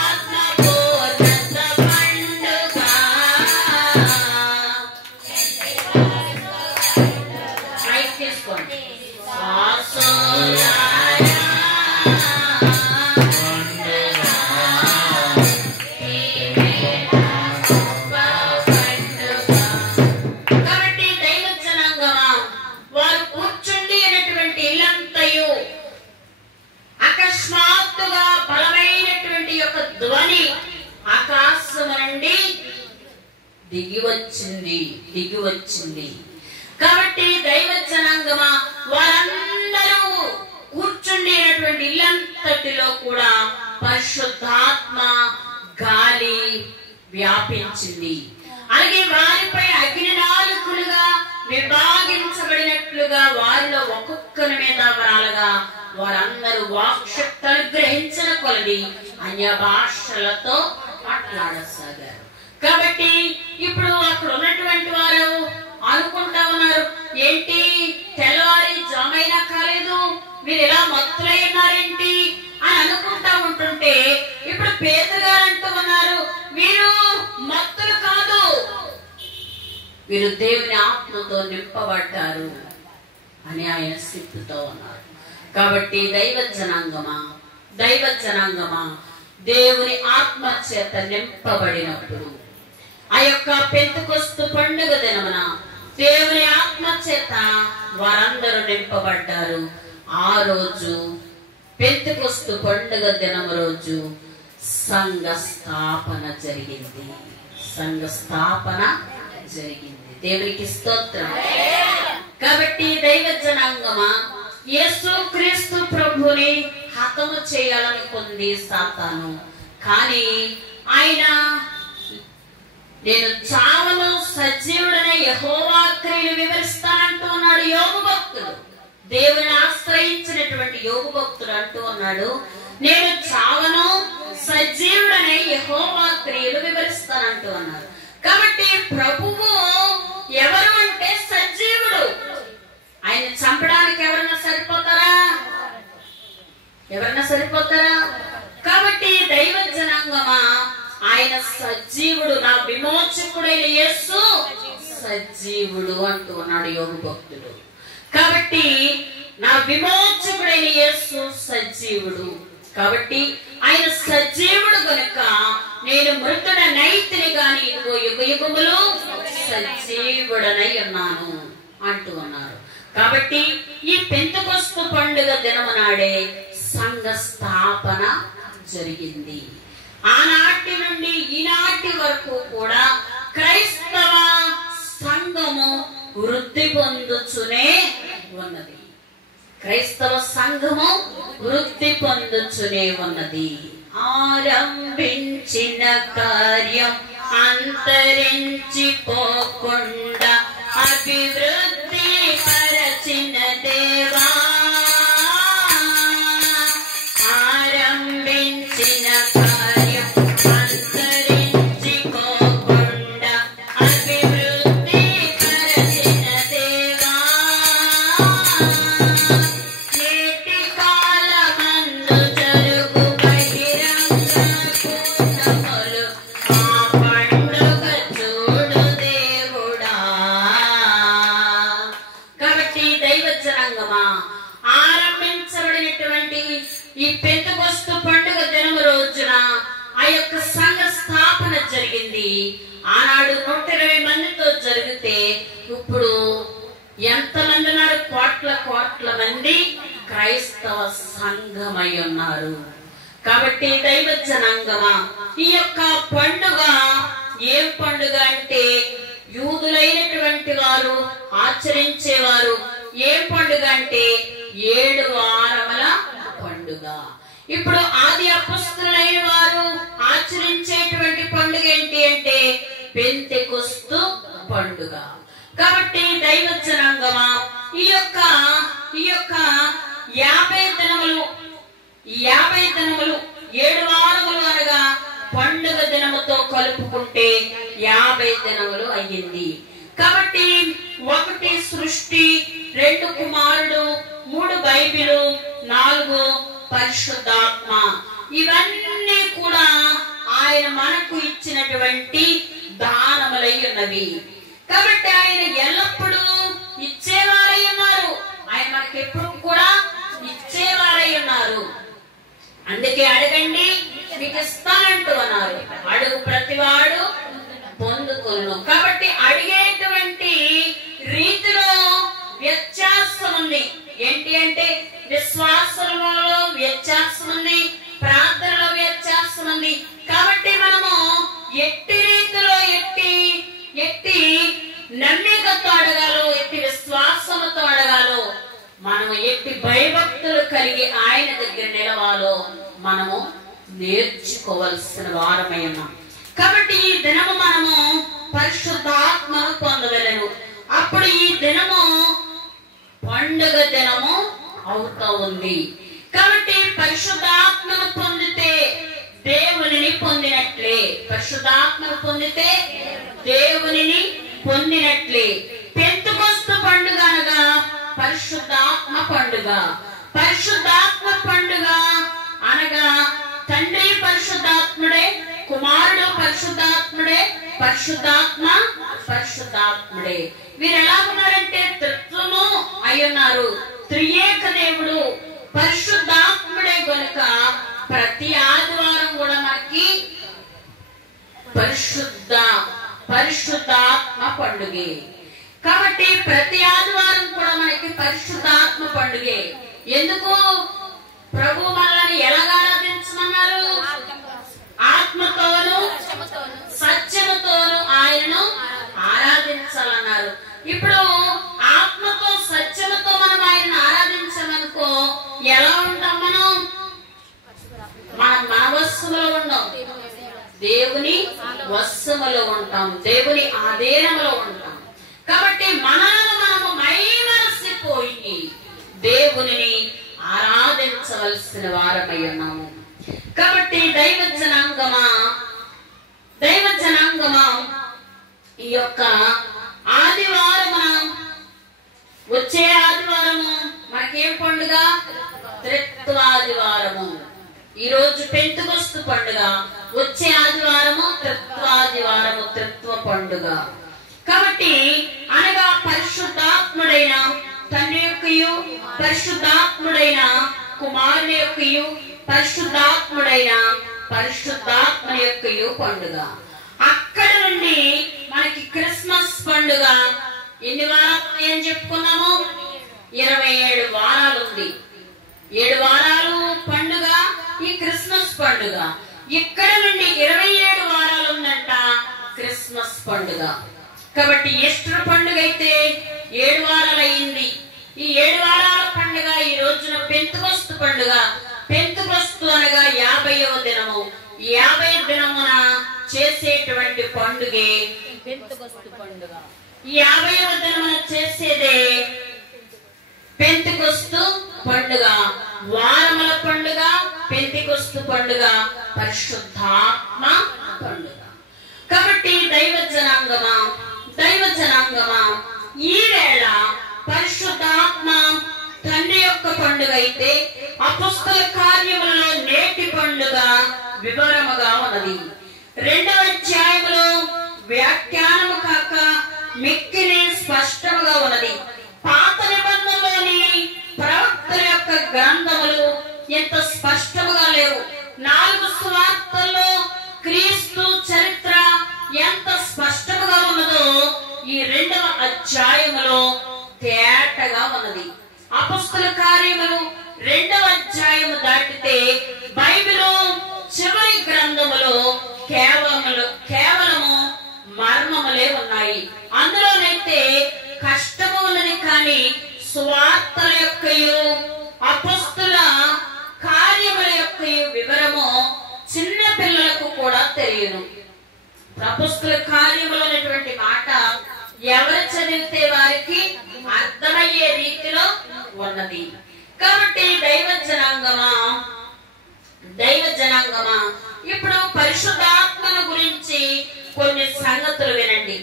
ఆత్మ పూర్ణత పండుగ. రైట్ తీసుకోండి. కాబట్టి దైవ జనాంగమా, వారు కూర్చుండి అనేటువంటి ఇల్లంతయు అకస్మాత్తుగా బలమైనటువంటి యొక్క ధ్వని ఆకాశం నుండి దిగి వచ్చింది. కాబట్టి దైవ జనాంగమా, వారందరూ కూర్చుండి అనేటువంటి ఇల్లంతటిలో కూడా పరిశుద్ధాత్మ గాలి వ్యాపించింది. అలాగే వారిపై అగ్నినాలుకలుగా విభాగించబడినట్లుగా వారిలో ఒక్కొక్కరి మీద వరాలుగా వారందరూ వాక్శక్తులు గ్రహించిన కొలది అన్య భాషలతో మాట్లాడసాగారు. కాబట్టి ఇప్పుడు అక్కడ ఉన్నటువంటి వారు అనుకుంటా ఉన్నారు, ఏంటి తెల్లవారి జామైనా కాలేదు, మీరు ఇలా మత్తులై ఉన్నారేంటి అని అనుకుంటా ఉంటుంటే ఇప్పుడు పేతురు గారు అంటూ ఉన్నారు, మీరు మత్తులు కాదు, మీరు దేవుని ఆత్మతో నింపబడ్డారు అని ఆయన సిద్ధుతో ఉన్నారు. కాబట్టి దైవ జనాంగమా దేవుని ఆత్మ చేత నింపబడినప్పుడు ఆ యొక్క పెంతెకొస్తు పండుగ దినమున దేవుని ఆత్మ చేత వారందరూ నింపబడ్డారు. ఆ రోజు పెంతెకొస్తు పండుగ దినము రోజు సంఘ స్థాపన జరిగింది. దేవునికి స్తోత్రం. కాబట్టి దైవ జనాంగమా, యేసు క్రీస్తు ప్రభుని హతము చేయాలనుకుంది సాతాను. కానీ ఆయన నేను చావను సజీవుడనే యెహోవా క్రియలు వివరిస్తానంటూ ఉన్నాడు యోబు భక్తుడు. దేవుని ఆశ్రయించినటువంటి యోబు భక్తుడు అంటూ ఉన్నాడు, నేను చావను సజీవుడనే యెహోవా క్రియలు వివరిస్తానంటూ అన్నాడు. కాబట్టి ప్రభువు ఎవరు అంటే సజీవుడు. ఆయన చంపడానికి ఎవరన్నా సరిపోతారా? కాబట్టి దైవ జనాంగమా, ఆయన సజీవుడు, నా విమోచకుడైన యేసు సజీవుడు అంటూ ఉన్నాడు యోగు భక్తుడు. కాబట్టి నా విమోచకుడైన యేసు సజీవుడు. కాబట్టి ఆయన సజీవుడు గనుక నేను మృతుడ నైతిని గాని ఇదిగో యుగయుగములు సజీవుడనై ఉన్నాను అంటూ ఉన్నారు. కాబట్టి ఈ పెంతెకొస్తు పండుగ దినము నాడే సంఘ స్థాపన జరిగింది. ఆనాటి నుండి ఈనాటి వరకు కూడా క్రైస్తవ సంఘము వృద్ధి పొందుచునే ఉన్నది. ఆరంభించిన కార్యం అంతరించిపోకుండా అభివృద్ధి పరచిన దేవా, ఆరంభించిన కార్యం అంతరించిపోకుండా అభివృద్ధి పరచిన దేవా, నేటి కాలమందు జరుగు బహిరంగ కూటములు ఆ పండుగ చూడు దేవుడా. కాబట్టి దైవ జనాంగమా, ఆరంభించబడినటువంటి ఈ పెంతెకొస్తు పండుగ దినము రోజున ఆ యొక్క సంఘ స్థాపన జరిగింది. ఆనాడు 120 మందితో జరిగితే ఇప్పుడు ఎంతమంది ఉన్నారు? కోట్ల మంది క్రైస్తవ సంఘమై ఉన్నారు. కాబట్టి దైవ జనాంగమా, ఈ యొక్క పండుగ ఏం పండుగ అంటే యూదులైనటువంటి వారు ఆచరించేవారు. ఏం పండుగ అంటే 7 వారముల పండుగ. ఇప్పుడు ఆది అపొస్తలులైన వారు ఆచరించేటువంటి పండుగ ఏంటి అంటే పెంతెకొస్తు పండుగ. కాబట్టి దైవ జనాంగమా, ఈ యొక్క 50 దినములు 7 వారములు అనగా పండుగ దినముతో కలుపుకుంటే 50 దినములు అయ్యింది. కాబట్టి 1 సృష్టి, 2 కుమారుడు, 3 బైబిలు, 4 పరిశుద్ధాత్మ, ఇవన్నీ కూడా ఆయన మనకు ఇచ్చినటువంటి దానములై ఉన్నవి. కాబట్టి ఆయన ఎల్లప్పుడూ ఇచ్చేవారై ఉన్నారు. ఆయన మనకి ఎప్పుడు కూడా ఇచ్చేవారై ఉన్నారు. అందుకే అడగండి మీకు ఇస్తానంటూ అన్నారు, అడుగు ప్రతివాడు పొందుకొను. కాబట్టి అడిగేటువంటి రీతిలో వ్యత్యాసం ఉంది. ఏంటి అంటే విశ్వాసంలో వ్యత్యాసం ఉంది, ప్రార్థనలో వ్యత్యాసం ఉంది. కాబట్టి మనము ఎట్టి రీతిలో ఎట్టి నమ్మికతో అడగాలో, ఎట్టి విశ్వాసంతో అడగాలో, మనము ఎట్టి భయభక్తులు కలిగి ఆయన దగ్గర నిలవాలో మనము నేర్చుకోవలసిన వారమై ఉన్నాం. కాబట్టి ఈ దినము మనము పరిశుద్ధాత్మను పొందవలెను. అప్పుడు ఈ దినము పండుగ దినము అవుతా ఉంది. కాబట్టి పరిశుద్ధాత్మను పొందితే దేవునిని పొందినట్లే. పరిశుద్ధాత్మను పొందితే దేవునిని పొందినట్లే. పెంతెకొస్తు పండుగ అనగా పరిశుద్ధాత్మ పండుగ. పరిశుద్ధాత్మ పండుగ అనగా తండ్రి పరిశుద్ధాత్ముడే, కుమారుడు పరిశుద్ధాత్ముడే, పరిశుద్ధాత్ముడే. వీరు ఎలా ఉన్నారంటే త్రిత్వము అయ్యున్నారు. త్రియేక దేవుడు పరిశుద్ధాత్ముడే గనుక ప్రతి ఆదివారం కూడా మనకి పరిశుద్ధాత్మ పండుగే. కాబట్టి ప్రతి ఆదివారం కూడా మనకి పరిశుద్ధాత్మ పండుగే. ఎందుకు? ప్రభు మనల్ని ఎలా ఆరాధించమన్నారు? ఆత్మతోను సత్యముతోను ఆయనను ఆరాధించాలన్నారు. ఇప్పుడు ఆత్మతో సత్యముతో మనం ఆయన ఆరాధించమనుకో ఎలా ఉంటాం? మనం మన వశములో ఉండం, దేవుని వశములో ఉంటాం, దేవుని ఆధీనములో ఉంటాం. కాబట్టి మనలను మనము మైమరసిపోయి దేవునిని ఆరాధించవలసిన వారమై ఉన్నాము. కాబట్టి దైవ జనాంగమా ఈ యొక్క ఆదివారము, వచ్చే ఆదివారము మనకేం పండుగ? త్రిత్వాదివారము. ఈ రోజు పెంతెకొస్తు పండుగ, వచ్చే ఆదివారము త్రిత్వాదివారము, త్రిత్వ పండుగ. కాబట్టి అనగా పరిశుద్ధాత్ముడైన తండ్రి యొక్కయు, పరిశుద్ధాత్ముడైన కుమారుని యొక్కయు, పరిశుద్ధాత్ముని యొక్కయు పండుగ. అక్కడ నుండి మనకి క్రిస్మస్ పండుగ ఎన్ని వారాలు ఏం చెప్పుకున్నాము? 27 వారాలు ఉంది. 7 వారాలు పండుగ ఈ క్రిస్మస్ పండుగ. ఇక్కడ నుండి 27 వారాలు ఉందంట క్రిస్మస్ పండుగ. కాబట్టి ఈస్టర్ పండుగ అయితే 7 వారాలు అయింది. ఈ 7 వారాల పండుగ ఈ రోజున పెంతెకొస్తు పండుగ. పెంతెకొస్తు అనగా 50వ దినము. 50వ దినమున చేసేటువంటి పండుగే పెంతెకొస్తు పండుగ. ఈ 50వ దినమున చేసేదే పెంతెకొస్తు పండుగ. వారముల పండుగ పెంతెకొస్తు పండుగ, పరిశుద్ధాత్మ పండుగ. కాబట్టి దైవ జనాంగమా ఈ వేళ పరిశుద్ధాత్మ తండ్రి యొక్క పండుగ అయితే అపొస్తల కార్యములలో నేటి పండుగ వివరముగా ఉన్నది. 2వ అధ్యాయములో వ్యాఖ్యానము కాక మిక్కిలి స్పష్టముగా ఉన్నది. పాత నిబంధనలోని ప్రవక్తల యొక్క గ్రంథములు ఎంత స్పష్టముగా లేవు. 4 సువార్తల్లో క్రీస్తు చరిత్ర ఎంత స్పష్టముగా ఉన్నదో ఈ 2వ అధ్యాయములో తేటగా ఉన్నది. అపొస్తల కార్యములు 2వ అధ్యాయము దాటితే బైబిలు చివరి గ్రంథములో కేవలము మర్మములే ఉన్నాయి. అందులోనైతే కష్టము ఉన్నది, కానీ సువార్తల యొక్కయు అపొస్తల కార్యముల యొక్కయు వివరము చిన్న పిల్లలకు కూడా తెలియదు. అపొస్తల కార్యములు అనేటువంటి మాట ఎవరు చదివితే వారికి అర్థమయ్యే రీతిలో ఉన్నది. కాబట్టి దైవ జనాంగమా ఇప్పుడు పరిశుద్ధాత్మను గురించి కొన్ని సంగతులు వినండి.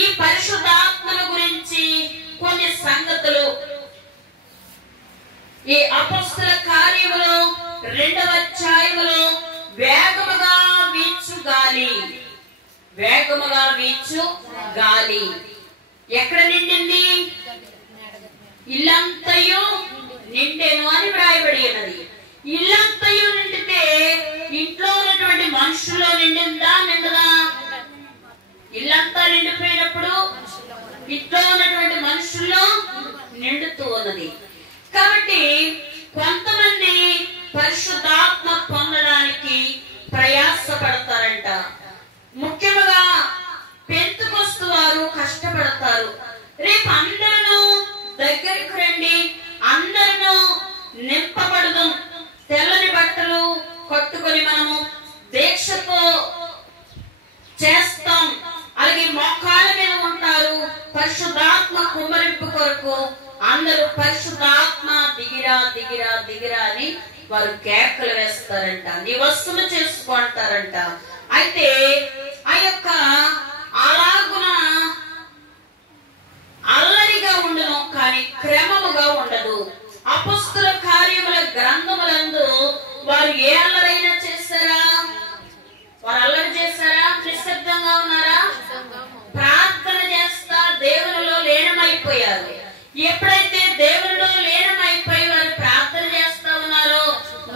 ఈ పరిశుద్ధాత్మను గురించి కొన్ని సంగతులు ఈ అపొస్తల కార్యములు 2వ అధ్యాయములో వేగముగా వీచు గాలి ఎక్కడ నిండింది? ఇల్లంతయు నిండెను అని వ్రాయబడి ఉన్నది. ఇల్లంతయు నిండితే ఇంట్లో ఉన్నటువంటి మనుషుల్లో నిండిందా నిండదా? ఇల్లంతా నిండిపోయినప్పుడు ఇంట్లో ఉన్నటువంటి మనుషుల్లో నిండుతూ ఉన్నది. కాబట్టి కొంతమంది పరిశుద్ధాత్మ పొందడానికి ప్రయాసపడతారంట. ముఖ్యముగా పెంతెకొస్తు వారు కష్టపడతారు. రేపు అందరూ దగ్గరికి రండి, అందరూ నింపబడదు. తెల్లని బట్టలు కట్టుకొని మనము దీక్షతో చేస్తాం, అలాగే మొక్క వారు కేకలు వేస్తారంట, నివసము చేసుకుంటారంట. అయితే ఆ యొక్క అలాగున అల్లరిగా ఉండను, కానీ క్రమముగా ఉండదు. అపొస్తలుల కార్యముల గ్రంథములందు వారు ఏ అల్లరైనా చేస్తారా? వారు అల్లరి చేస్తారా? నిశ్శబ్దంగా ఉన్నారా? ప్రార్థన చేస్తా దేవునిలో లీనమైపోయారు. ఎప్పుడైతే దేవునిలో లీనమైపోయి వారు ప్రార్థన చేస్తా ఉన్నారో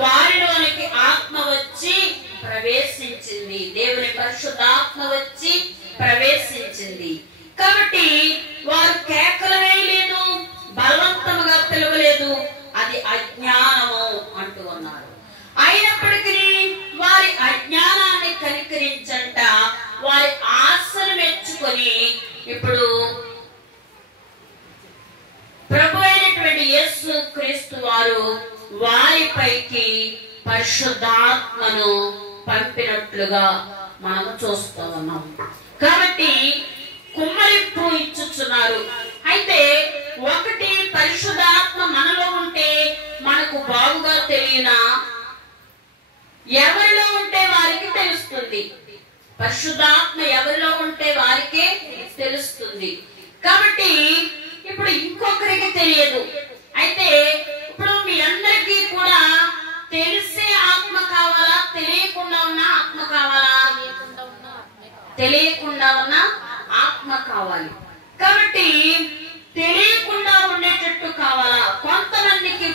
వారిలోనికి ఆత్మ వచ్చి ప్రవేశించింది. దేవుని పరిశుద్ధాత్మ వచ్చి ప్రవేశించింది. కాబట్టి వారు కేకలు వేయలేదు, బలవంతముగా పిలవలేదు. అది అజ్ఞానము అంటూ ఉన్నారు. అయినప్పటికీ వారి అజ్ఞానాన్ని కనికరించంట వారి ఆశను మెచ్చుకొని ఇప్పుడు ప్రభు అయినటువంటి యేసు క్రీస్తు వారు వారిపైకి పరిశుద్ధాత్మను పంపినట్లుగా మనము చూస్తూ ఉన్నాం. కాబట్టి కుమ్మరింపు ఇచ్చుచున్నారు. అయితే ఒకటి, పరిశుద్ధాత్మ మనలో ఉంటే మనకు బాగుగా తెలియనా? ఎవరిలో ఉంటే వారికి తెలుస్తుంది. పరిశుద్ధాత్మ ఎవరిలో ఉంటే వారికే తెలుస్తుంది. కాబట్టి ఇప్పుడు ఇంకొకరికి తెలియదు. అయితే ఇప్పుడు మీ అందరికీ కూడా తెలిసే ఆత్మ కావాలా? తెలియకుండా ఉన్న ఆత్మ కావాలా? తెలియకుండా ఉన్న ఆత్మ కావాలి. కాబట్టి తెలియకుండా ఉండేటట్టు కావాలా? కొంతమందికి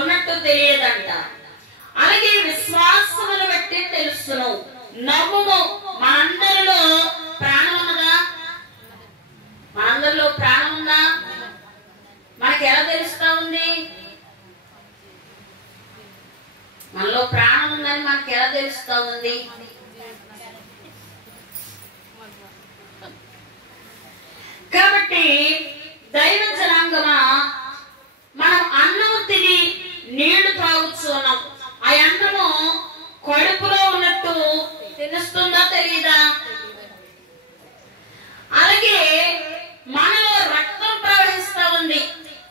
ఉన్నట్టు తెలియదంట. అలాగే విశ్వాసమును బట్టి తెలుసును. నమ్ముము. మనందరిలో ప్రాణం ఉన్నదా? మనందరిలో ప్రాణం ఉందా? మనకి ఎలా తెలుస్తా ఉంది? మనలో ప్రాణం ఉందని మనకి ఎలా తెలుస్తా ఉంది? కాబట్టి దైవ జనాంగమా, మనం అన్నము తిని నీళ్లు త్రాగుతున్నాం. ఆ అన్నము కడుపులో ఉన్నట్టు తెలుస్తుందా తెలియదా? అలాగే మనలో రక్తం ప్రవహిస్తా ఉంది.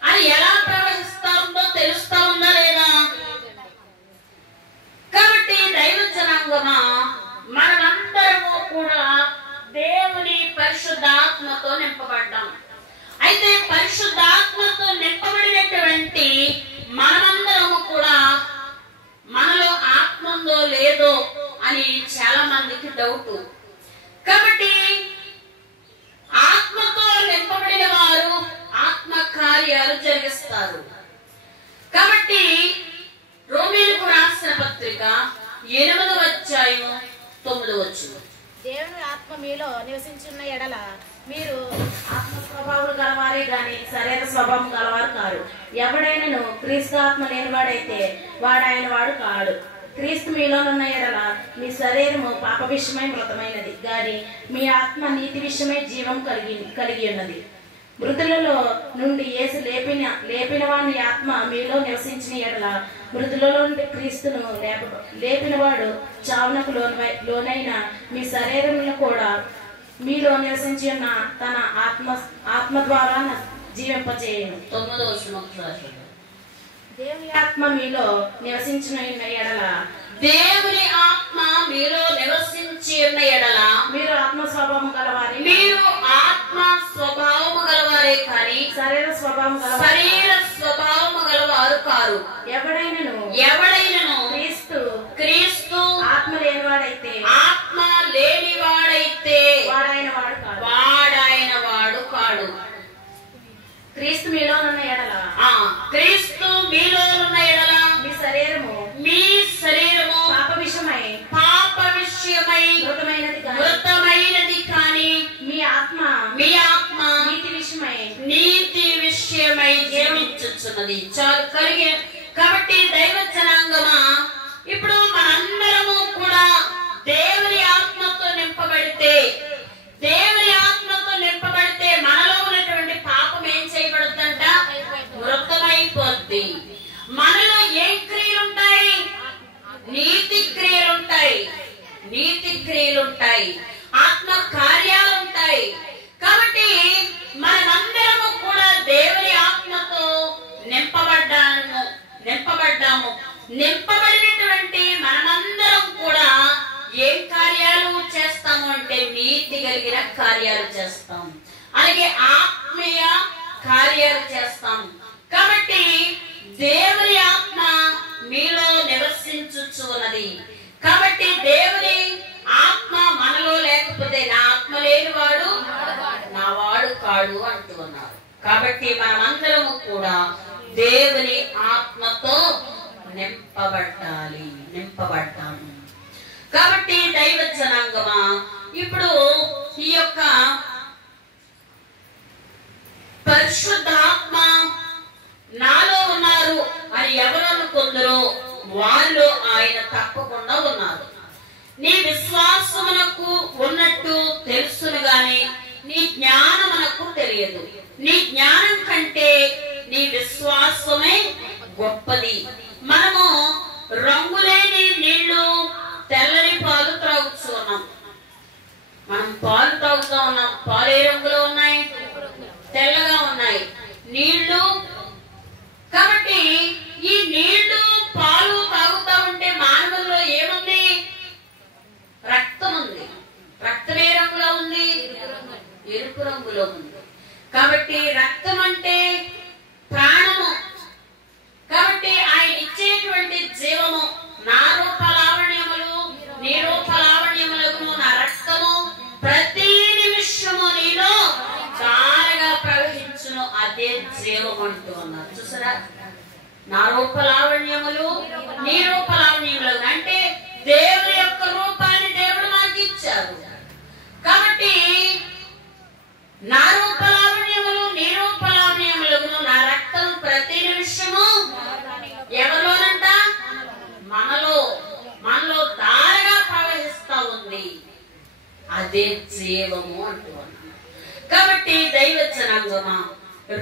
అది ఎలా ప్రవహిస్తా ఉందో తెలుస్తా ఉందా లేదా? కాబట్టి దైవ జనాంగమా, మనమందరము కూడా దేవుని పరిశుద్ధాత్మతో నింపబడ్డాం. అయితే పరిశుద్ధాత్మతో నింపబడినటువంటి మనమందరము కూడా మనలో ఆత్మ ఉందో లేదో అని చాలా మందికి డౌట్. కాబట్టి ఆత్మతో నింపబడిన వారు ఆత్మ కార్యాలు జరిగిస్తారు. కాబట్టి రోమీయులకు రాసిన పత్రిక 8వ అధ్యాయం 9వ వచనం, దేవుని ఆత్మ మీలో నివసించున్న ఎడల మీరు ఆత్మ స్వభావం గలవారే గాని శరీర స్వభావం గలవారు కారు. ఎవడైనను క్రీస్తు ఆత్మ లేనివాడైతే వాడాయన వాడు కాడు. క్రీస్తు మీలోనున్న ఎడల మీ శరీరము పాప విషయమై మృతమైనది గాని మీ ఆత్మ నీతి విషయమై జీవం కలిగి ఉన్నది. మృతులలో నుండి యేసు లేపిన వాని ఆత్మ మీలో నివసించిన ఎడల మృతులలో నుండి క్రీస్తును లేపినవాడు చావునకు లోనైన మీ శరీరములను కూడా మీలో నివసించి ఉన్న తన ఆత్మ ద్వారా జీవింపచేయను. 9వ వచనం, దేవుని ఆత్మ మీలో నివసించిన ఎడల దేవుని ఆత్మ మీలో నివసించి ఉన్న ఎడల మీరు ఆత్మ స్వభావం గలవారే, మీరు ఆత్మ స్వభావము గలవారే కానీ శరీర స్వభావం గలవారు కారు. ఎవడైనను క్రీస్తు ఆత్మ లేనివాడైతే వాడాయన వాడు కాడు. క్రీస్తు మీలోనున్న ఎడల క్రీస్తు మీలోనున్న ఎడల మీ శరీరము పాప విషయమై మృతమైనది కానీ మీ ఆత్మ నీతి విషయమై జీవించుచున్నది. చాలు కలిగే. కాబట్టి దైవ జనాంగమా, ఇప్పుడు మనందరము కూడా దేవుని ఆత్మతో నింపబడితే మనలో ఉన్నటువంటి పాపం ఏం చేయబడుతుందంట? మృతమైపోద్ది. మనలో ఏం క్రియలుంటాయి? నీతి క్రియలుంటాయి, ఆత్మ కార్యాలుంటాయి. కాబట్టి మనమందరము కూడా దేవుని ఆత్మతో నింపబడ్డాము నింపబడినటువంటి మనమందరం కూడా ఏం కార్యాలు చేస్తాము అంటే నీతి కలిగిన కార్యాలు చేస్తాం, అలాగే ఆత్మీయ కార్యాలు చేస్తాం. కాబట్టి దేవుని ఆత్మ మీలో నివసించుచున్నది. కాబట్టి దేవుని ఆత్మ మనలో లేకపోతే నా ఆత్మ లేనివాడు నా వాడు కాడు అంటూ ఉన్నారు. కాబట్టి మనమందరము కూడా దేవుని ఆత్మతో నింపబడ్డాము. కాబట్టి దైవ జనాంగమా, ఇప్పుడు ఈ యొక్క పరిశుద్ధాత్మ నాలో ఉన్నారు అని ఎవరు అనుకుందరో వాళ్ళు ఆయన తప్పకుండా ఉన్నారు. నీ విశ్వాసమునకు ఉన్నట్టు తెలుసును గాని నీ జ్ఞానమునకు తెలియదు. నీ జ్ఞానం కంటే నీ విశ్వాసమే గొప్పది. మనము రంగులేని నీళ్లు తెల్లని పాలు త్రాగుతూ ఉన్నాం. మనం పాలు తాగుతూ ఉన్నాం. పాలు ఏ రంగులో ఉన్నాయి? తెల్లగా ఉన్నాయి నీళ్లు. కాబట్టి ఈ నీళ్లు పాలు తాగుతా ఉంటే మానవుల్లో ఏముంది? రక్తం ఉంది. రక్తం ఏ రంగులో ఉంది? ఎరుపు రంగులో ఉంది. కాబట్టి రక్తం అంటే ప్రాణము. కాబట్టి ఆయన ఇచ్చేటువంటి జీవము నా రూపలావణ్యములు నీ రూపలావణ్యములకు నా రక్తము ప్రతి నిమిషము నీలో ధారగా ప్రవహించును, అదే జీవం అంటూ ఉన్నారు. చూసారా? నా రూపలావణ్యములు నీ రూపలావణ్యములు అంటే దేవుని యొక్క రూపాన్ని దేవుడు నాకు ఇచ్చారు. కాబట్టి నా రూపలావణ్యములు నీ రూపలావణ్యములకు నా రక్తం ప్రతి నిమిషము ఎవరిలోనంట? మనలో ధారగా ప్రవహిస్తా ఉంది, అదే జీవము అంటూ ఉన్నాను. కాబట్టి దైవ జనాంగమా,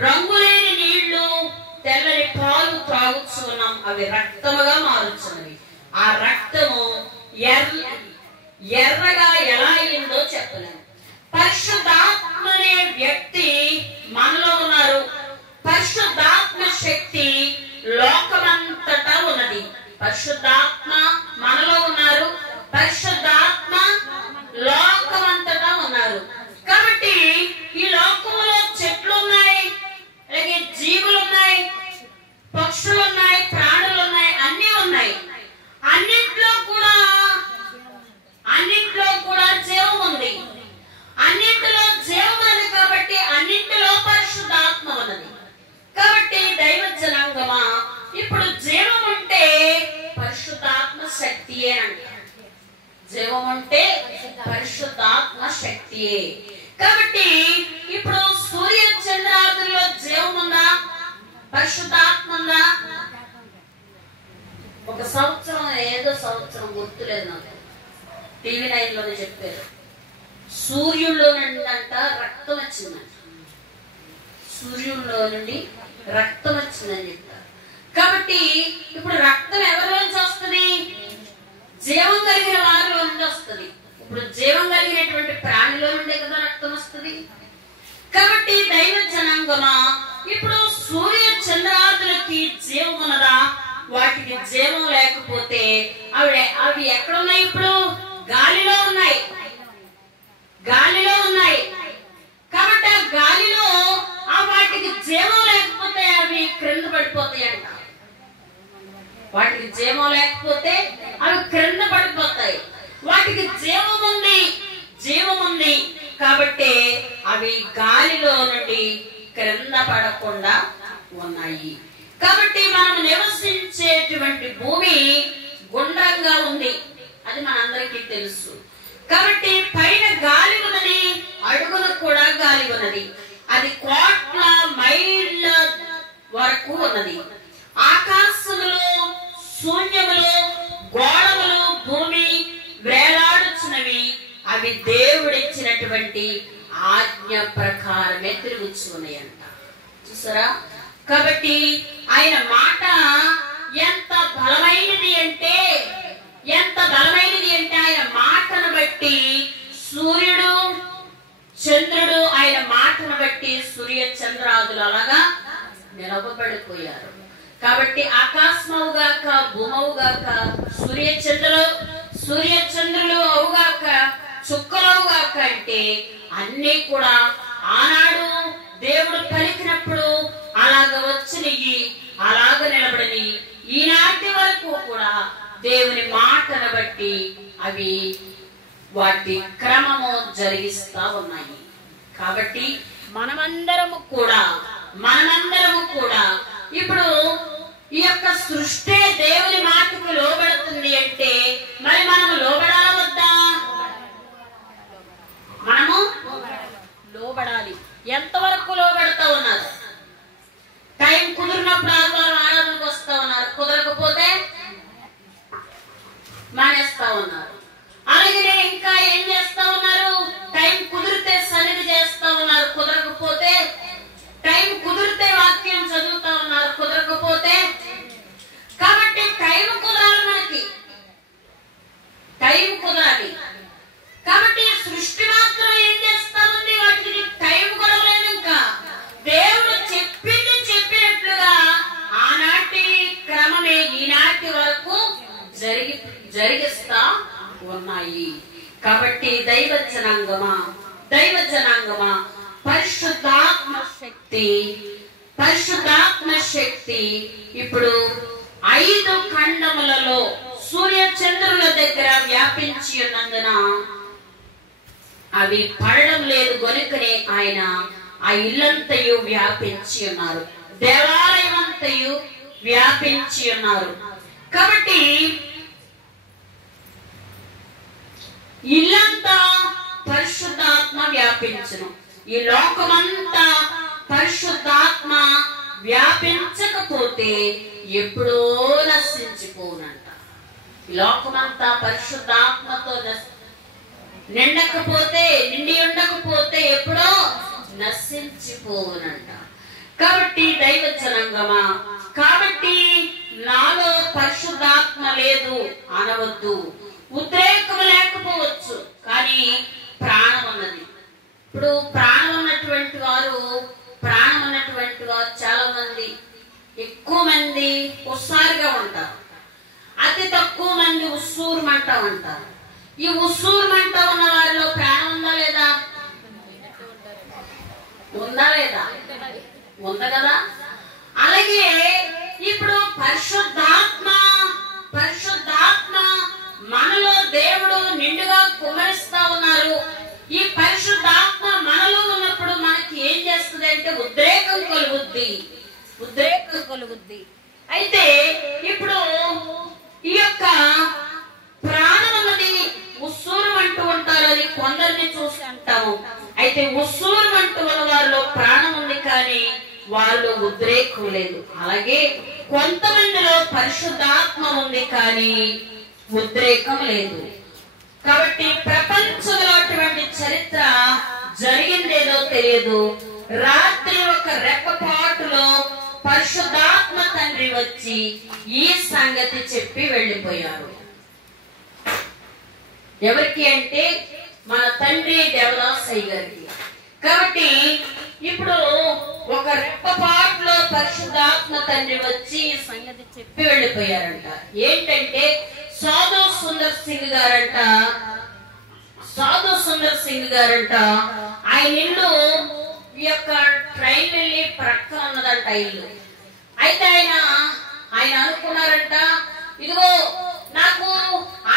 రంగులేని నీళ్లు తెల్లని పాలు త్రాగుచున్నాం, అవి రక్తముగా మారుచున్నవి. ఆ రక్తము ఎర్రగా ఎలా అయిందో చెప్పలేము. పరిశుద్ధాత్మ అనే వ్యక్తి మనలో ఉన్నారు. పరిశుద్ధాత్మ శక్తి లోకమంతటా ఉన్నది. పరిశుద్ధాత్మ మనలో ఉన్నారు. పరిశుద్ధాత్మ లోకమంతటా ఉన్నారు. కాబట్టి ఈ లోకములో చెట్లు ఉన్నాయి, అలాగే జీవులు ఉన్నాయి, పక్షులు ఉన్నాయి, ప్రాణులు ఉన్నాయి, అన్ని ఉన్నాయి. అన్నిట్లో కూడా జీవం ఉంది. అన్నింటిలో జీవం ఉన్నది. కాబట్టి అన్నింటిలో పరిశుద్ధాత్మ ఉన్నది. కాబట్టి దైవ జనాంగమా, ఇప్పుడు జీవం ఉంటే పరిశుద్ధాత్మ శక్తియే అంటారు. జీవం ఉంటే పరిశుద్ధాత్మ శక్తియే. కాబట్టి ఇప్పుడు సూర్య చంద్రాదుల్లో జీవం ఉందా? పరిశుద్ధాత్మ ఉందా? ఒక సంవత్సరం ఏదో సంవత్సరం గుర్తులేదు నాకు, టీవీ 9 లోనే చెప్పారు. సూర్యుల్లో నుండి అంట రక్తం వచ్చిందంట. సూర్యుల్లో నుండి రక్తం వచ్చిందని చెప్తారు. కాబట్టి ఇప్పుడు రక్తం ఎవరిలో నుంచి వస్తుంది? జీవం కలిగిన వారిలో నుండి వస్తుంది. ఇప్పుడు జీవం కలిగినటువంటి ప్రాణిలో నుండే కదా రక్తం వస్తుంది. కాబట్టి దైవ జనాంగమా, ఇప్పుడు సూర్య చంద్రాదులకి జీవం ఉన్నదా? వాటికి జీవం లేకపోతే అవి ఎక్కడున్నాయి? ఇప్పుడు గాలిలో ఉన్నాయి. కాబట్టి ఆ గాలిలో వాటికి జీవం లేకపోతే అవి క్రింద పడిపోతాయి అంట. వాటికి జీవం లేకపోతే అవి క్రింద పడిపోతాయి. వాటికి జీవం ఉంది కాబట్టి అవి గాలిలో నుండి క్రింద పడకుండా ఉన్నాయి. కాబట్టి మనం నివసించేటువంటి భూమి గుండ్రంగా ఉంది, అది మనందరికీ తెలుసు. కాబట్టి పైన గాలి ఉన్నది, అడుగున కూడా గాలి ఉన్నది. అది కోట్ల మైళ్ళ వరకు ఉన్నది. ఆకాశములో శూన్యములో గోడములు భూమి వేలాడుచున్నవి. అవి దేవుడిచ్చినటువంటి ఆజ్ఞ ప్రకారమే తిరుగుచున్నాయంట. చూసారా? కాబట్టి ఆయన మాట ఎంత బలమైనది అంటే ఆయన మాటను బట్టి సూర్యుడు చంద్రుడు ఆయన మాటను బట్టి సూర్య చంద్రాదులు అలాగా నిలవబడిపోయారు. కాబట్టి ఆకాశమవుగాక భూమవు అవుగాక, సూర్యచంద్రులు అవుగాక, చుక్కలవుగాక అంటే అన్ని కూడా ఆనాడు దేవుడు పలికినప్పుడు అలాగ వచ్చినవి, అలాగ నిలబడిని. ఈనాటి వరకు కూడా దేవుని మాటను బట్టి అవి వాటి క్రమము జరిగిస్తా ఉన్నాయి. కాబట్టి మనమందరము కూడా ఇప్పుడు ఈ యొక్క సృష్టి దేవుని మాటకు లోబడుతుంది అంటే మరి మనము లోబడాలా వద్దా? మనము లోబడాలి. ఎంతవరకు లోబడతా ఉన్నారు? టైం కుదిరినప్పుడు ఆదివారం ఆరాధనకు వస్తా ఉన్నారు, కుదరకపోతే మానేస్తా ఉన్నారు. అలాగే ఇంకా ఏం చేస్తా ఉన్నారు? టైం కుదిరితే సన్నిధి చేస్తా ఉన్నారు, కుదరకపోతే టైం కుదిరితే వాక్యం చదువుతా ఉన్నారు, కుదరకపోతే. కాబట్టి టైం కుదరాలి, మనకి టైం కుదరాలి. కాబట్టి సృష్టి మాత్రం ఏం చేస్తా ఉంది? వాటికి టైం కుదరలేదు. ఇంకా దేవుడు చెప్పింది చెప్పినట్లుగా ఆనాటి క్రమమే ఈనాటి వరకు జరిగిస్తా ఉన్నాయి. కాబట్టి దైవ జనాంగమా పరిశుద్ధాత్మ శక్తి ఇప్పుడు 5 ఖండములలో సూర్య చంద్రుల దగ్గర వ్యాపించి ఉన్నందున అవి పడడం లేదు గనుకనే ఆయన ఆ ఇల్లంతయు వ్యాపించి ఉన్నారు, దేవాలయం అంతయు వ్యాపించి ఉన్నారు. కాబట్టి ఇల్లంతా పరిశుద్ధాత్మ వ్యాపించును. ఈ లోకమంతా పరిశుద్ధాత్మ వ్యాపించకపోతే ఎప్పుడో నశించిపోనంట. ఈ లోకమంతా పరిశుద్ధాత్మతో నిండి ఉండకపోతే ఎప్పుడో నశించిపోనంట. కాబట్టి దైవ జనాంగమా, కాబట్టి నాలో పరిశుద్ధాత్మ లేదు అనవద్దు. ఉద్రేకం లేకపోవచ్చు, కానీ ప్రాణం ఉన్నది. ఇప్పుడు ప్రాణం ఉన్నటువంటి వారు చాలా మంది, ఎక్కువ మంది ఉస్సారుగా ఉంటారు, అతి తక్కువ మంది ఉస్సూరుమంటా ఉంటారు. ఈ ఉస్సూరుమంటా ఉన్న వారిలో ప్రాణం ఉందా లేదా? ఉందా కదా? అలాగే ఇప్పుడు పరిశుద్ధాత్మ మనలో దేవుడు నిండుగా కుమ్మరిస్తా ఉన్నారు. ఈ పరిశుద్ధాత్మ మనలో ఉన్నప్పుడు మనకి ఏం చేస్తుంది అంటే ఉద్రేకం కలుగుద్ది. అయితే ఇప్పుడు ఈ యొక్క ప్రాణం అన్నది ఉస్సూరు అంటూ ఉంటారు, అది కొందరిని చూసి అంటాము. అయితే ఉస్సూరు అంటూ ఉన్న వారిలో ప్రాణం ఉంది, కానీ వాళ్ళు ఉద్రేకం లేదు. అలాగే కొంతమందిలో పరిశుద్ధాత్మ ఉంది, కానీ ఉద్రేకం లేదు. కాబట్టి ప్రపంచంలో అటువంటి చరిత్ర జరిగిందేదో తెలియదు. రాత్రి ఒక రెప్పపాటులో పరిశుద్ధాత్మ తండ్రి వచ్చి ఈ సంగతి చెప్పి వెళ్ళిపోయారు. ఎవరికి అంటే మన తండ్రి దేవదాసయ్య గారికి. కాబట్టి ఇప్పుడు ఒక రెప్పపాటులో పరిశుద్ధాత్మ తండ్రి వచ్చి ఈ సంగతి చెప్పి వెళ్ళిపోయారంట. ఏంటంటే సాధు సుందర్ సింగ్ గారంట ఆయన ఇల్లు ఈ యొక్క ట్రైన్ వెళ్ళి ప్రక్క ఉన్నదంట ఇల్లు. అయితే ఆయన అనుకున్నారంట, ఇదిగో నాకు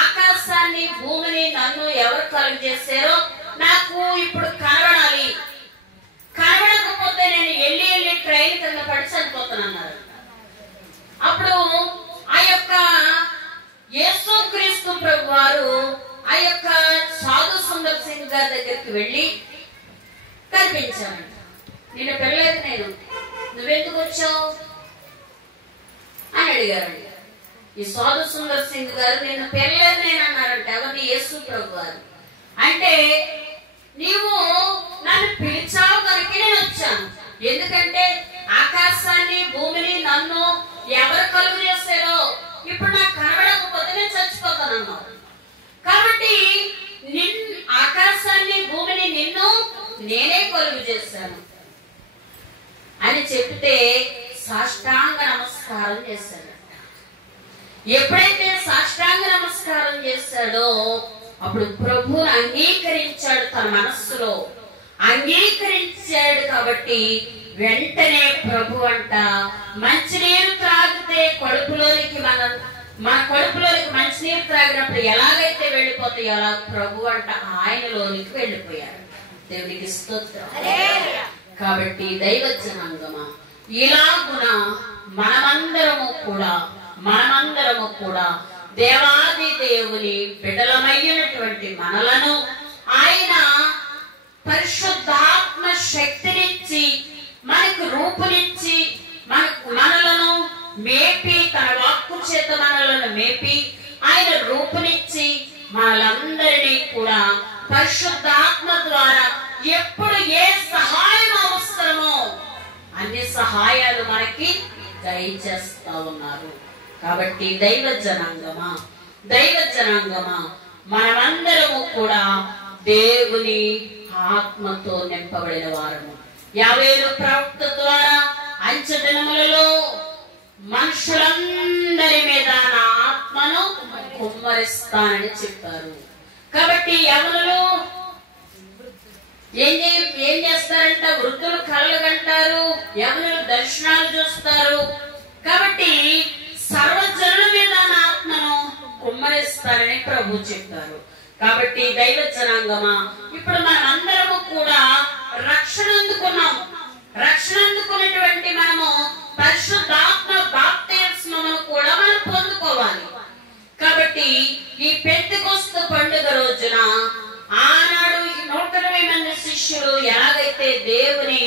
ఆకాశాన్ని భూమిని నన్ను ఎవరు కలుగు చేశారో నాకు ఇప్పుడు కనబడాలి, కనబడకపోతే నేను వెళ్ళి ట్రైన్ కింద పడి చనిపోతానన్నారు. అప్పుడు ఆ యొక్క యేసుక్రీస్తు ప్రభు వారు ఆ యొక్క సాధు సుందర్ సింగ్ గారి దగ్గరికి వెళ్ళి కనిపించారంట. నిన్న పెళ్ళలేదు, నేను నువ్వెందుకు వచ్చావు అని అడిగారండి. ఈ సాధు సుందర్ సింగ్ గారు నిన్ను పెళ్ళలేదు నేను అన్నారంట. ఎవరిని? యేసు ప్రభు వారు. అంటే నీవు నన్ను పిలిచావు కనుక నేను వచ్చాను. ఎందుకంటే ఆకాశాన్ని భూమిని నన్ను ఎవరు కలుగు చేశారో ఇప్పుడు నాకు కనబడకపోతే నేను చచ్చిపోతానన్నావు. కాబట్టి ఆకాశాన్ని భూమిని నిన్ను నేనే కలుగు చేశాను అని చెప్తే సాష్టాంగ నమస్కారం చేశారట. ఎప్పుడైతే సాష్టాంగ నమస్కారం చేశాడో అప్పుడు ప్రభువుని అంగీకరించాడు, తన మనస్సులో అంగీకరించాడు. కాబట్టి వెంటనే ప్రభు అంట మంచినీరు త్రాగితే కడుపులోనికి మన కడుపులోనికి మంచినీరు త్రాగినప్పుడు ఎలాగైతే వెళ్ళిపోతాయో అలా ప్రభు అంట ఆయనలోనికి వెళ్ళిపోయారు. దేవునికి స్తోత్రం. కాబట్టి దైవ జనాంగమా, ఇలాగున మనమందరము కూడా దేవాది దేవుని బిడ్డలమైనటువంటి మనలను ఆయన పరిశుద్ధాత్మ శక్తినిచ్చి మనకు రూపునిచ్చి మనలను మేపి తన వాక్కు చేత మనలను మేపి ఆయన రూపునిచ్చి మనలందరినీ కూడా పరిశుద్ధాత్మ ద్వారా ఎప్పుడు ఏ సహాయం అవసరమో అన్ని సహాయాలు మనకి దయచేస్తా ఉన్నారు. కాబట్టి దైవ జనాంగమా మనమందరము కూడా దేవుని ఆత్మతో నింపబడిన వారము. యావేలు ప్రవక్త ద్వారా అంచెదినములలో మనుషులందరి మీద నా ఆత్మను కుమ్మరిస్తానని చెప్పారు. కాబట్టి యవనులు ఏం చేస్తారంట? వృద్ధులు కళ్ళు కంటారు, యవనులు దర్శనాలు చూస్తారు. కాబట్టి సర్వజనుల మీద నా ఆత్మను కుమ్మరిస్తారని ప్రభు చెప్పారు. కాబట్టి దైవ జనాంగమా, ఇప్పుడు మనమందరము కూడా రక్షణ అందుకున్నటువంటి మనము పరిశుద్ధాత్మ బాప్తిస్మమును కూడా మనం పొందుకోవాలి. కాబట్టి ఈ పెంతెకొస్తు పండుగ రోజున ఆనాడు 120 మంది శిష్యులు ఎలాగైతే దేవుని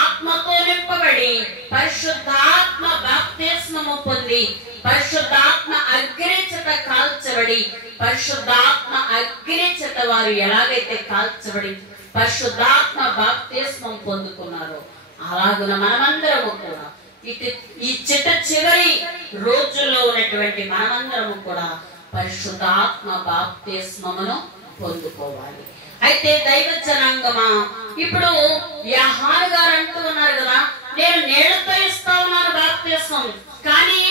ఆత్మతో నింపబడి పరిశుద్ధాత్మ బాప్తిస్మము పొంది పరిశుద్ధాత్మ అగ్ని చేత కాల్చబడి పరిశుద్ధాత్మ అగ్ని చేత వారు ఎలాగైతే కాల్చబడి పరిశుద్ధాత్మ బాప్తిస్మం పొందుకున్నారో అలాగున మనమందరము కూడా ఈ చివరి రోజుల్లో ఉన్నటువంటి మనమందరము కూడా పరిశుద్ధాత్మ బాప్తిస్మమును పొందుకోవాలి. అయితే దైవ జనాంగమా, ఇప్పుడు యోహాను గారు అంటూ ఉన్నారు కదా, నేను నీళ్లతో ఇస్తా ఉన్నాను బాప్తిస్మం, కానీ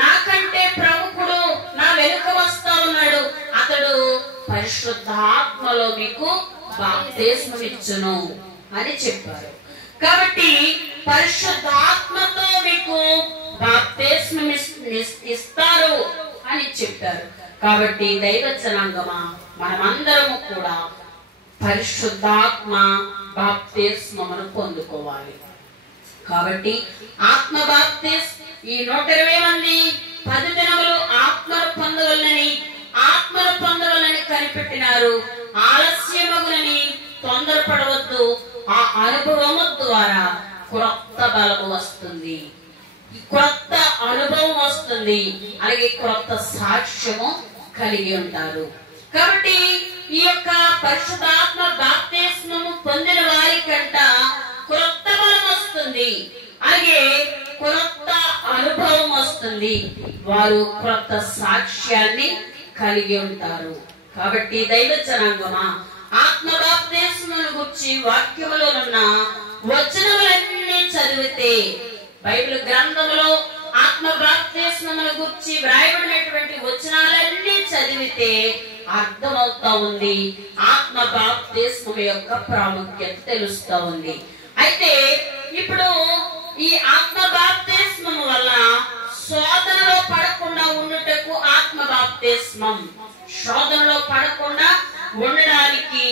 నాకంటే ప్రముఖుడు నా వెనుక వస్తా ఉన్నాడు, అతడు పరిశుద్ధాత్మలో మీకు బాప్తిస్మం ఇచ్చును అని చెప్పారు. కాబట్టి పరిశుద్ధాత్మతో మీకు బాప్తిస్మం ఇస్తారు అని చెప్పారు. కాబట్టి దైవ జనాంగమా, మనమందరము కూడా పరిశుద్ధాత్మ బాప్తిస్మమును పొందుకోవాలి. కాబట్టి ఆత్మ బాప్తిస్ ఈ 120 మంది 10 దినములు ఆత్మను పొందవలనని కనిపెట్టినారు. ఆలస్యమగునని తొందరపడవద్దు. ఆ అనుభవము ద్వారా క్రొత్త బలము వస్తుంది, క్రొత్త అనుభవం వస్తుంది, అలాగే క్రొత్త సాక్ష్యము కలిగి ఉంటారు. కాబట్టి ఈ యొక్క పరిశుద్ధాత్మ బాప్తిస్మము పొందిన వారికంట క్రొత్త బలం వస్తుంది, అలాగే క్రొత్త అనుభవం వస్తుంది, వారు క్రొత్త సాక్ష్యాన్ని కలిగి ఉంటారు. కాబట్టి దైవ జనాంగమా, ఆత్మ బాప్తిస్మమును గురించి వాక్యములో ఉన్న వచనములన్నీ చదివితే, బైబిల్ గ్రంథంలో ఆత్మ బాప్తిస్మమును గురించి వ్రాయబడినటువంటి వచనాలన్నీ చదివితే అర్థమవుతా ఉంది, ఆత్మ బాప్తిస్మము యొక్క ప్రాముఖ్యత తెలుస్తా ఉంది. అయితే ఇప్పుడు ఈ ఆత్మ బాప్తిస్మము వల్ల శోధనలో పడకుండా ఉండుటకు ఆత్మ బాప్తిస్మం, శోధనలో పడకుండా ఉండడానికి,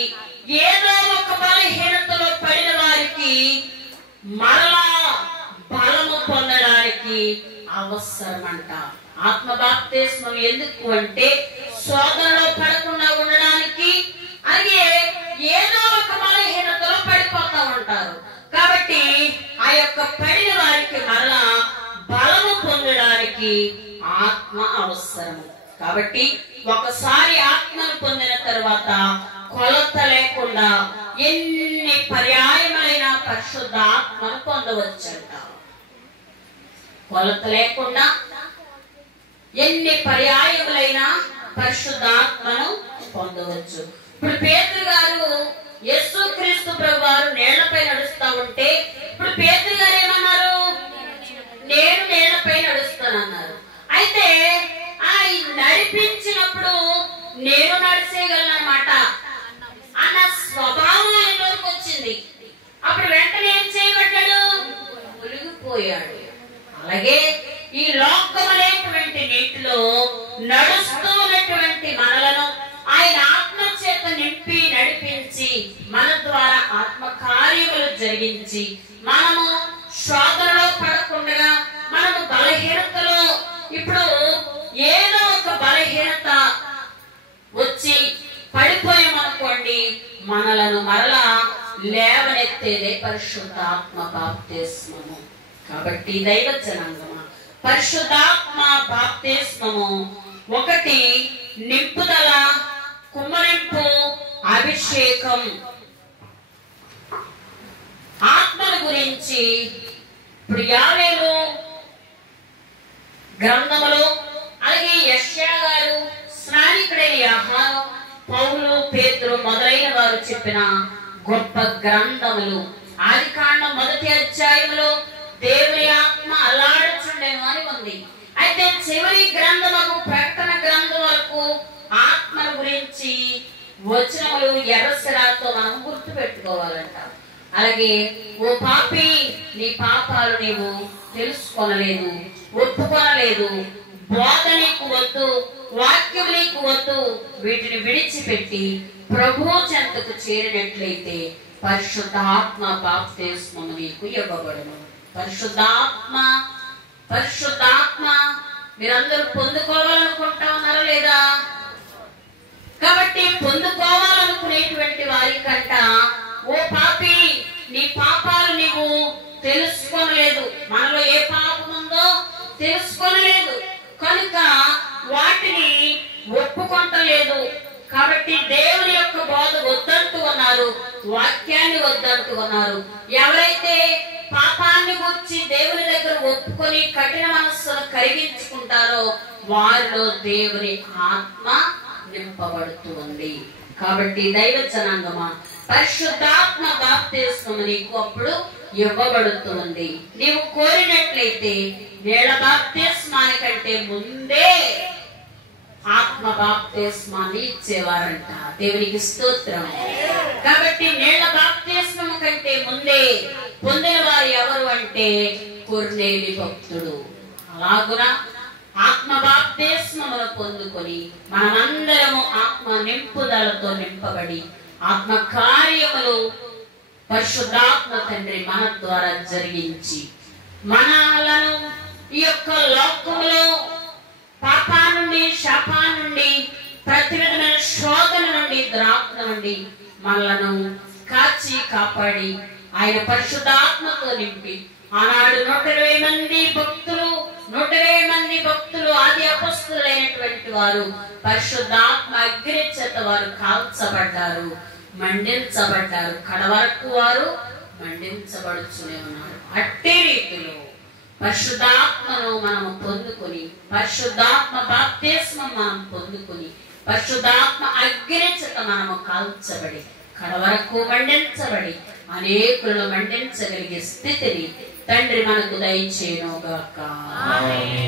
ఏదో ఒక బలహీనతలో పడిన వారికి మరలా బలము పొందడానికి అవసరమంట. ఆత్మ బాప్తిస్మం ఎందుకు అంటే శోధనలో పడకుండా ఉండడానికి, అలాగే ఏదో ఒక బలహీనతలో పడిపోతా ఉంటారు. కాబట్టి ఆ యొక్క పడిన వారికి మరలా బలము పొందడానికి ఆత్మ అవసరము. కాబట్టి ఒకసారి ఆత్మను పొందిన తర్వాత కొలత లేకుండా ఎన్ని పర్యాయములైన పరిశుద్ధ ఆత్మను పొందవచ్చంట. కొలత లేకుండా ఎన్ని పర్యాయములైన పరిశుద్ధ ఆత్మను పొందవచ్చు. ఇప్పుడు పేతురు గారు యేసుక్రీస్తు ప్రభువారు నీళ్లపై నడుస్తా ఉంటే ఇప్పుడు పేతురు గారు ఏమన్నారు? నేను నీళ్లపై నడుస్తానన్నారు. అయితే నడుస్తూ ఉన్నటువంటి మనలను ఆయన ఆత్మ చేత నింపి నడిపించి మన ద్వారా ఆత్మ కార్యములు జరిగించి మనము శోధనలో పడకుండా మనము బలహీనతలో ఇప్పుడు ఏదో ఒక బలహీనత వచ్చి పడిపోయామనుకోండి, మనలను మరలా లేవనెత్తేదే పరిశుద్ధాత్మ బాప్తిస్మము. కాబట్టి దైవ జనాంగమా, పరిశుద్ధాత్మ బాప్తిస్మము ఒకటి నింపుదల, కుమ్మరింపు, అభిషేకం. ఆత్మల గురించి ఇప్పుడు యావేలు గ్రంథములు, అలాగే యెషయా గారు, స్నానికుడైన యోహాను, పౌలు, పేతురు మొదలైన వారు చెప్పిన గొప్ప గ్రంథములు. ఆదికాండం 1వ అధ్యాయంలో దేవుని ఆత్మ అల్లాడుచుండెను అని ఉంది. అయితే చివరి గ్రంథముకు ప్రకటన గ్రంథం వరకు ఆత్మల గురించి వచనములు ఎర్రసిరాతో మనం గుర్తు పెట్టుకోవాలంట. అలాగే ఓ పాపి, నీ పాపాలు నీవు తెలుసుకొనలేదు, ఒప్పుకొనలేదు, బోధ నీకు వద్దు, వాక్యం నీకు వద్దు, వీటిని విడిచిపెట్టి ప్రభు చెంతకు చేరినట్లయితే పరిశుద్ధాత్మ బాప్తిస్మము నీకు ఇవ్వబడును. పరిశుద్ధాత్మ పరిశుద్ధాత్మ మీరందరూ పొందుకోవాలనుకుంటా ఉన్నారా లేదా? కాబట్టి పొందుకోవాలనుకునేటువంటి వారి కంట, ఓ పాపి, నీ పాపాలు నీవు తెలుసుకోలేదు, మనలో ఏ పాపం ఉందో తెలుసుకోలేదు కనుక వాటిని ఒప్పుకొంటలేదు. కాబట్టి దేవుని యొక్క బోధ వద్దంటూ ఉన్నారు, వాక్యాన్ని వద్దంటూ ఉన్నారు. ఎవరైతే పాపాన్ని గురించి దేవుని దగ్గర ఒప్పుకొని కఠిన మనస్సును కరిగించుకుంటారో వారిలో దేవుని ఆత్మ నింపబడుతూ ఉంది. కాబట్టి దైవ జనాంగమా, పరిశుద్ధాత్మ బాప్తిస్మము నీకు అప్పుడు ఇవ్వబడుతుంది. నీవు కోరినట్లయితే నీళ్ళ బాప్తిస్మానికంటే ముందే ఆత్మ బాప్తిస్మాన్ని ఇచ్చేవారంట. దేవునికి స్తోత్రం. కాబట్టి నీళ్ళ బాప్తిస్మము కంటే ముందే పొందిన వారు ఎవరు అంటే కొర్నేలి భక్తుడు. అలాగున ఆత్మ బాప్తిస్మమును పొందుకొని మనమందరము ఆత్మ నింపుదలతో నింపబడి ఆత్మ కార్యములు పరిశుద్ధాత్మ తండ్రి మన ద్వారా జరిగించి మనలను ఈ యొక్క లోకములో పాపా నుండి, శాపా నుండి, ప్రతి విధమైన శోధన నుండి, ద్రాక్ష నుండి మనలను కాచి కాపాడి ఆయన పరిశుద్ధాత్మతో నింపి ఆనాడు 120 మంది భక్తులు ఆది అపొస్తలులైనటువంటి వారు పరిశుద్ధాత్మ అగ్ని చేత వారు కాల్చబడ్డారు, మండించబడ్డారు. కడవరకు వారు మండించబడుతూనే ఉన్నారు. అట్టి రీతిలో పరిశుద్ధాత్మను మనము పొందుకొని, పరిశుద్ధాత్మ బాప్తిస్మం మనం పొందుకొని, పరిశుద్ధాత్మ అగ్ని చేత మనము కాల్చబడి కడవరకు మండించబడి అనేకులను మండించగలిగే స్థితిని తండ్రి మనకు దయచేయును గాక. ఆమేన్.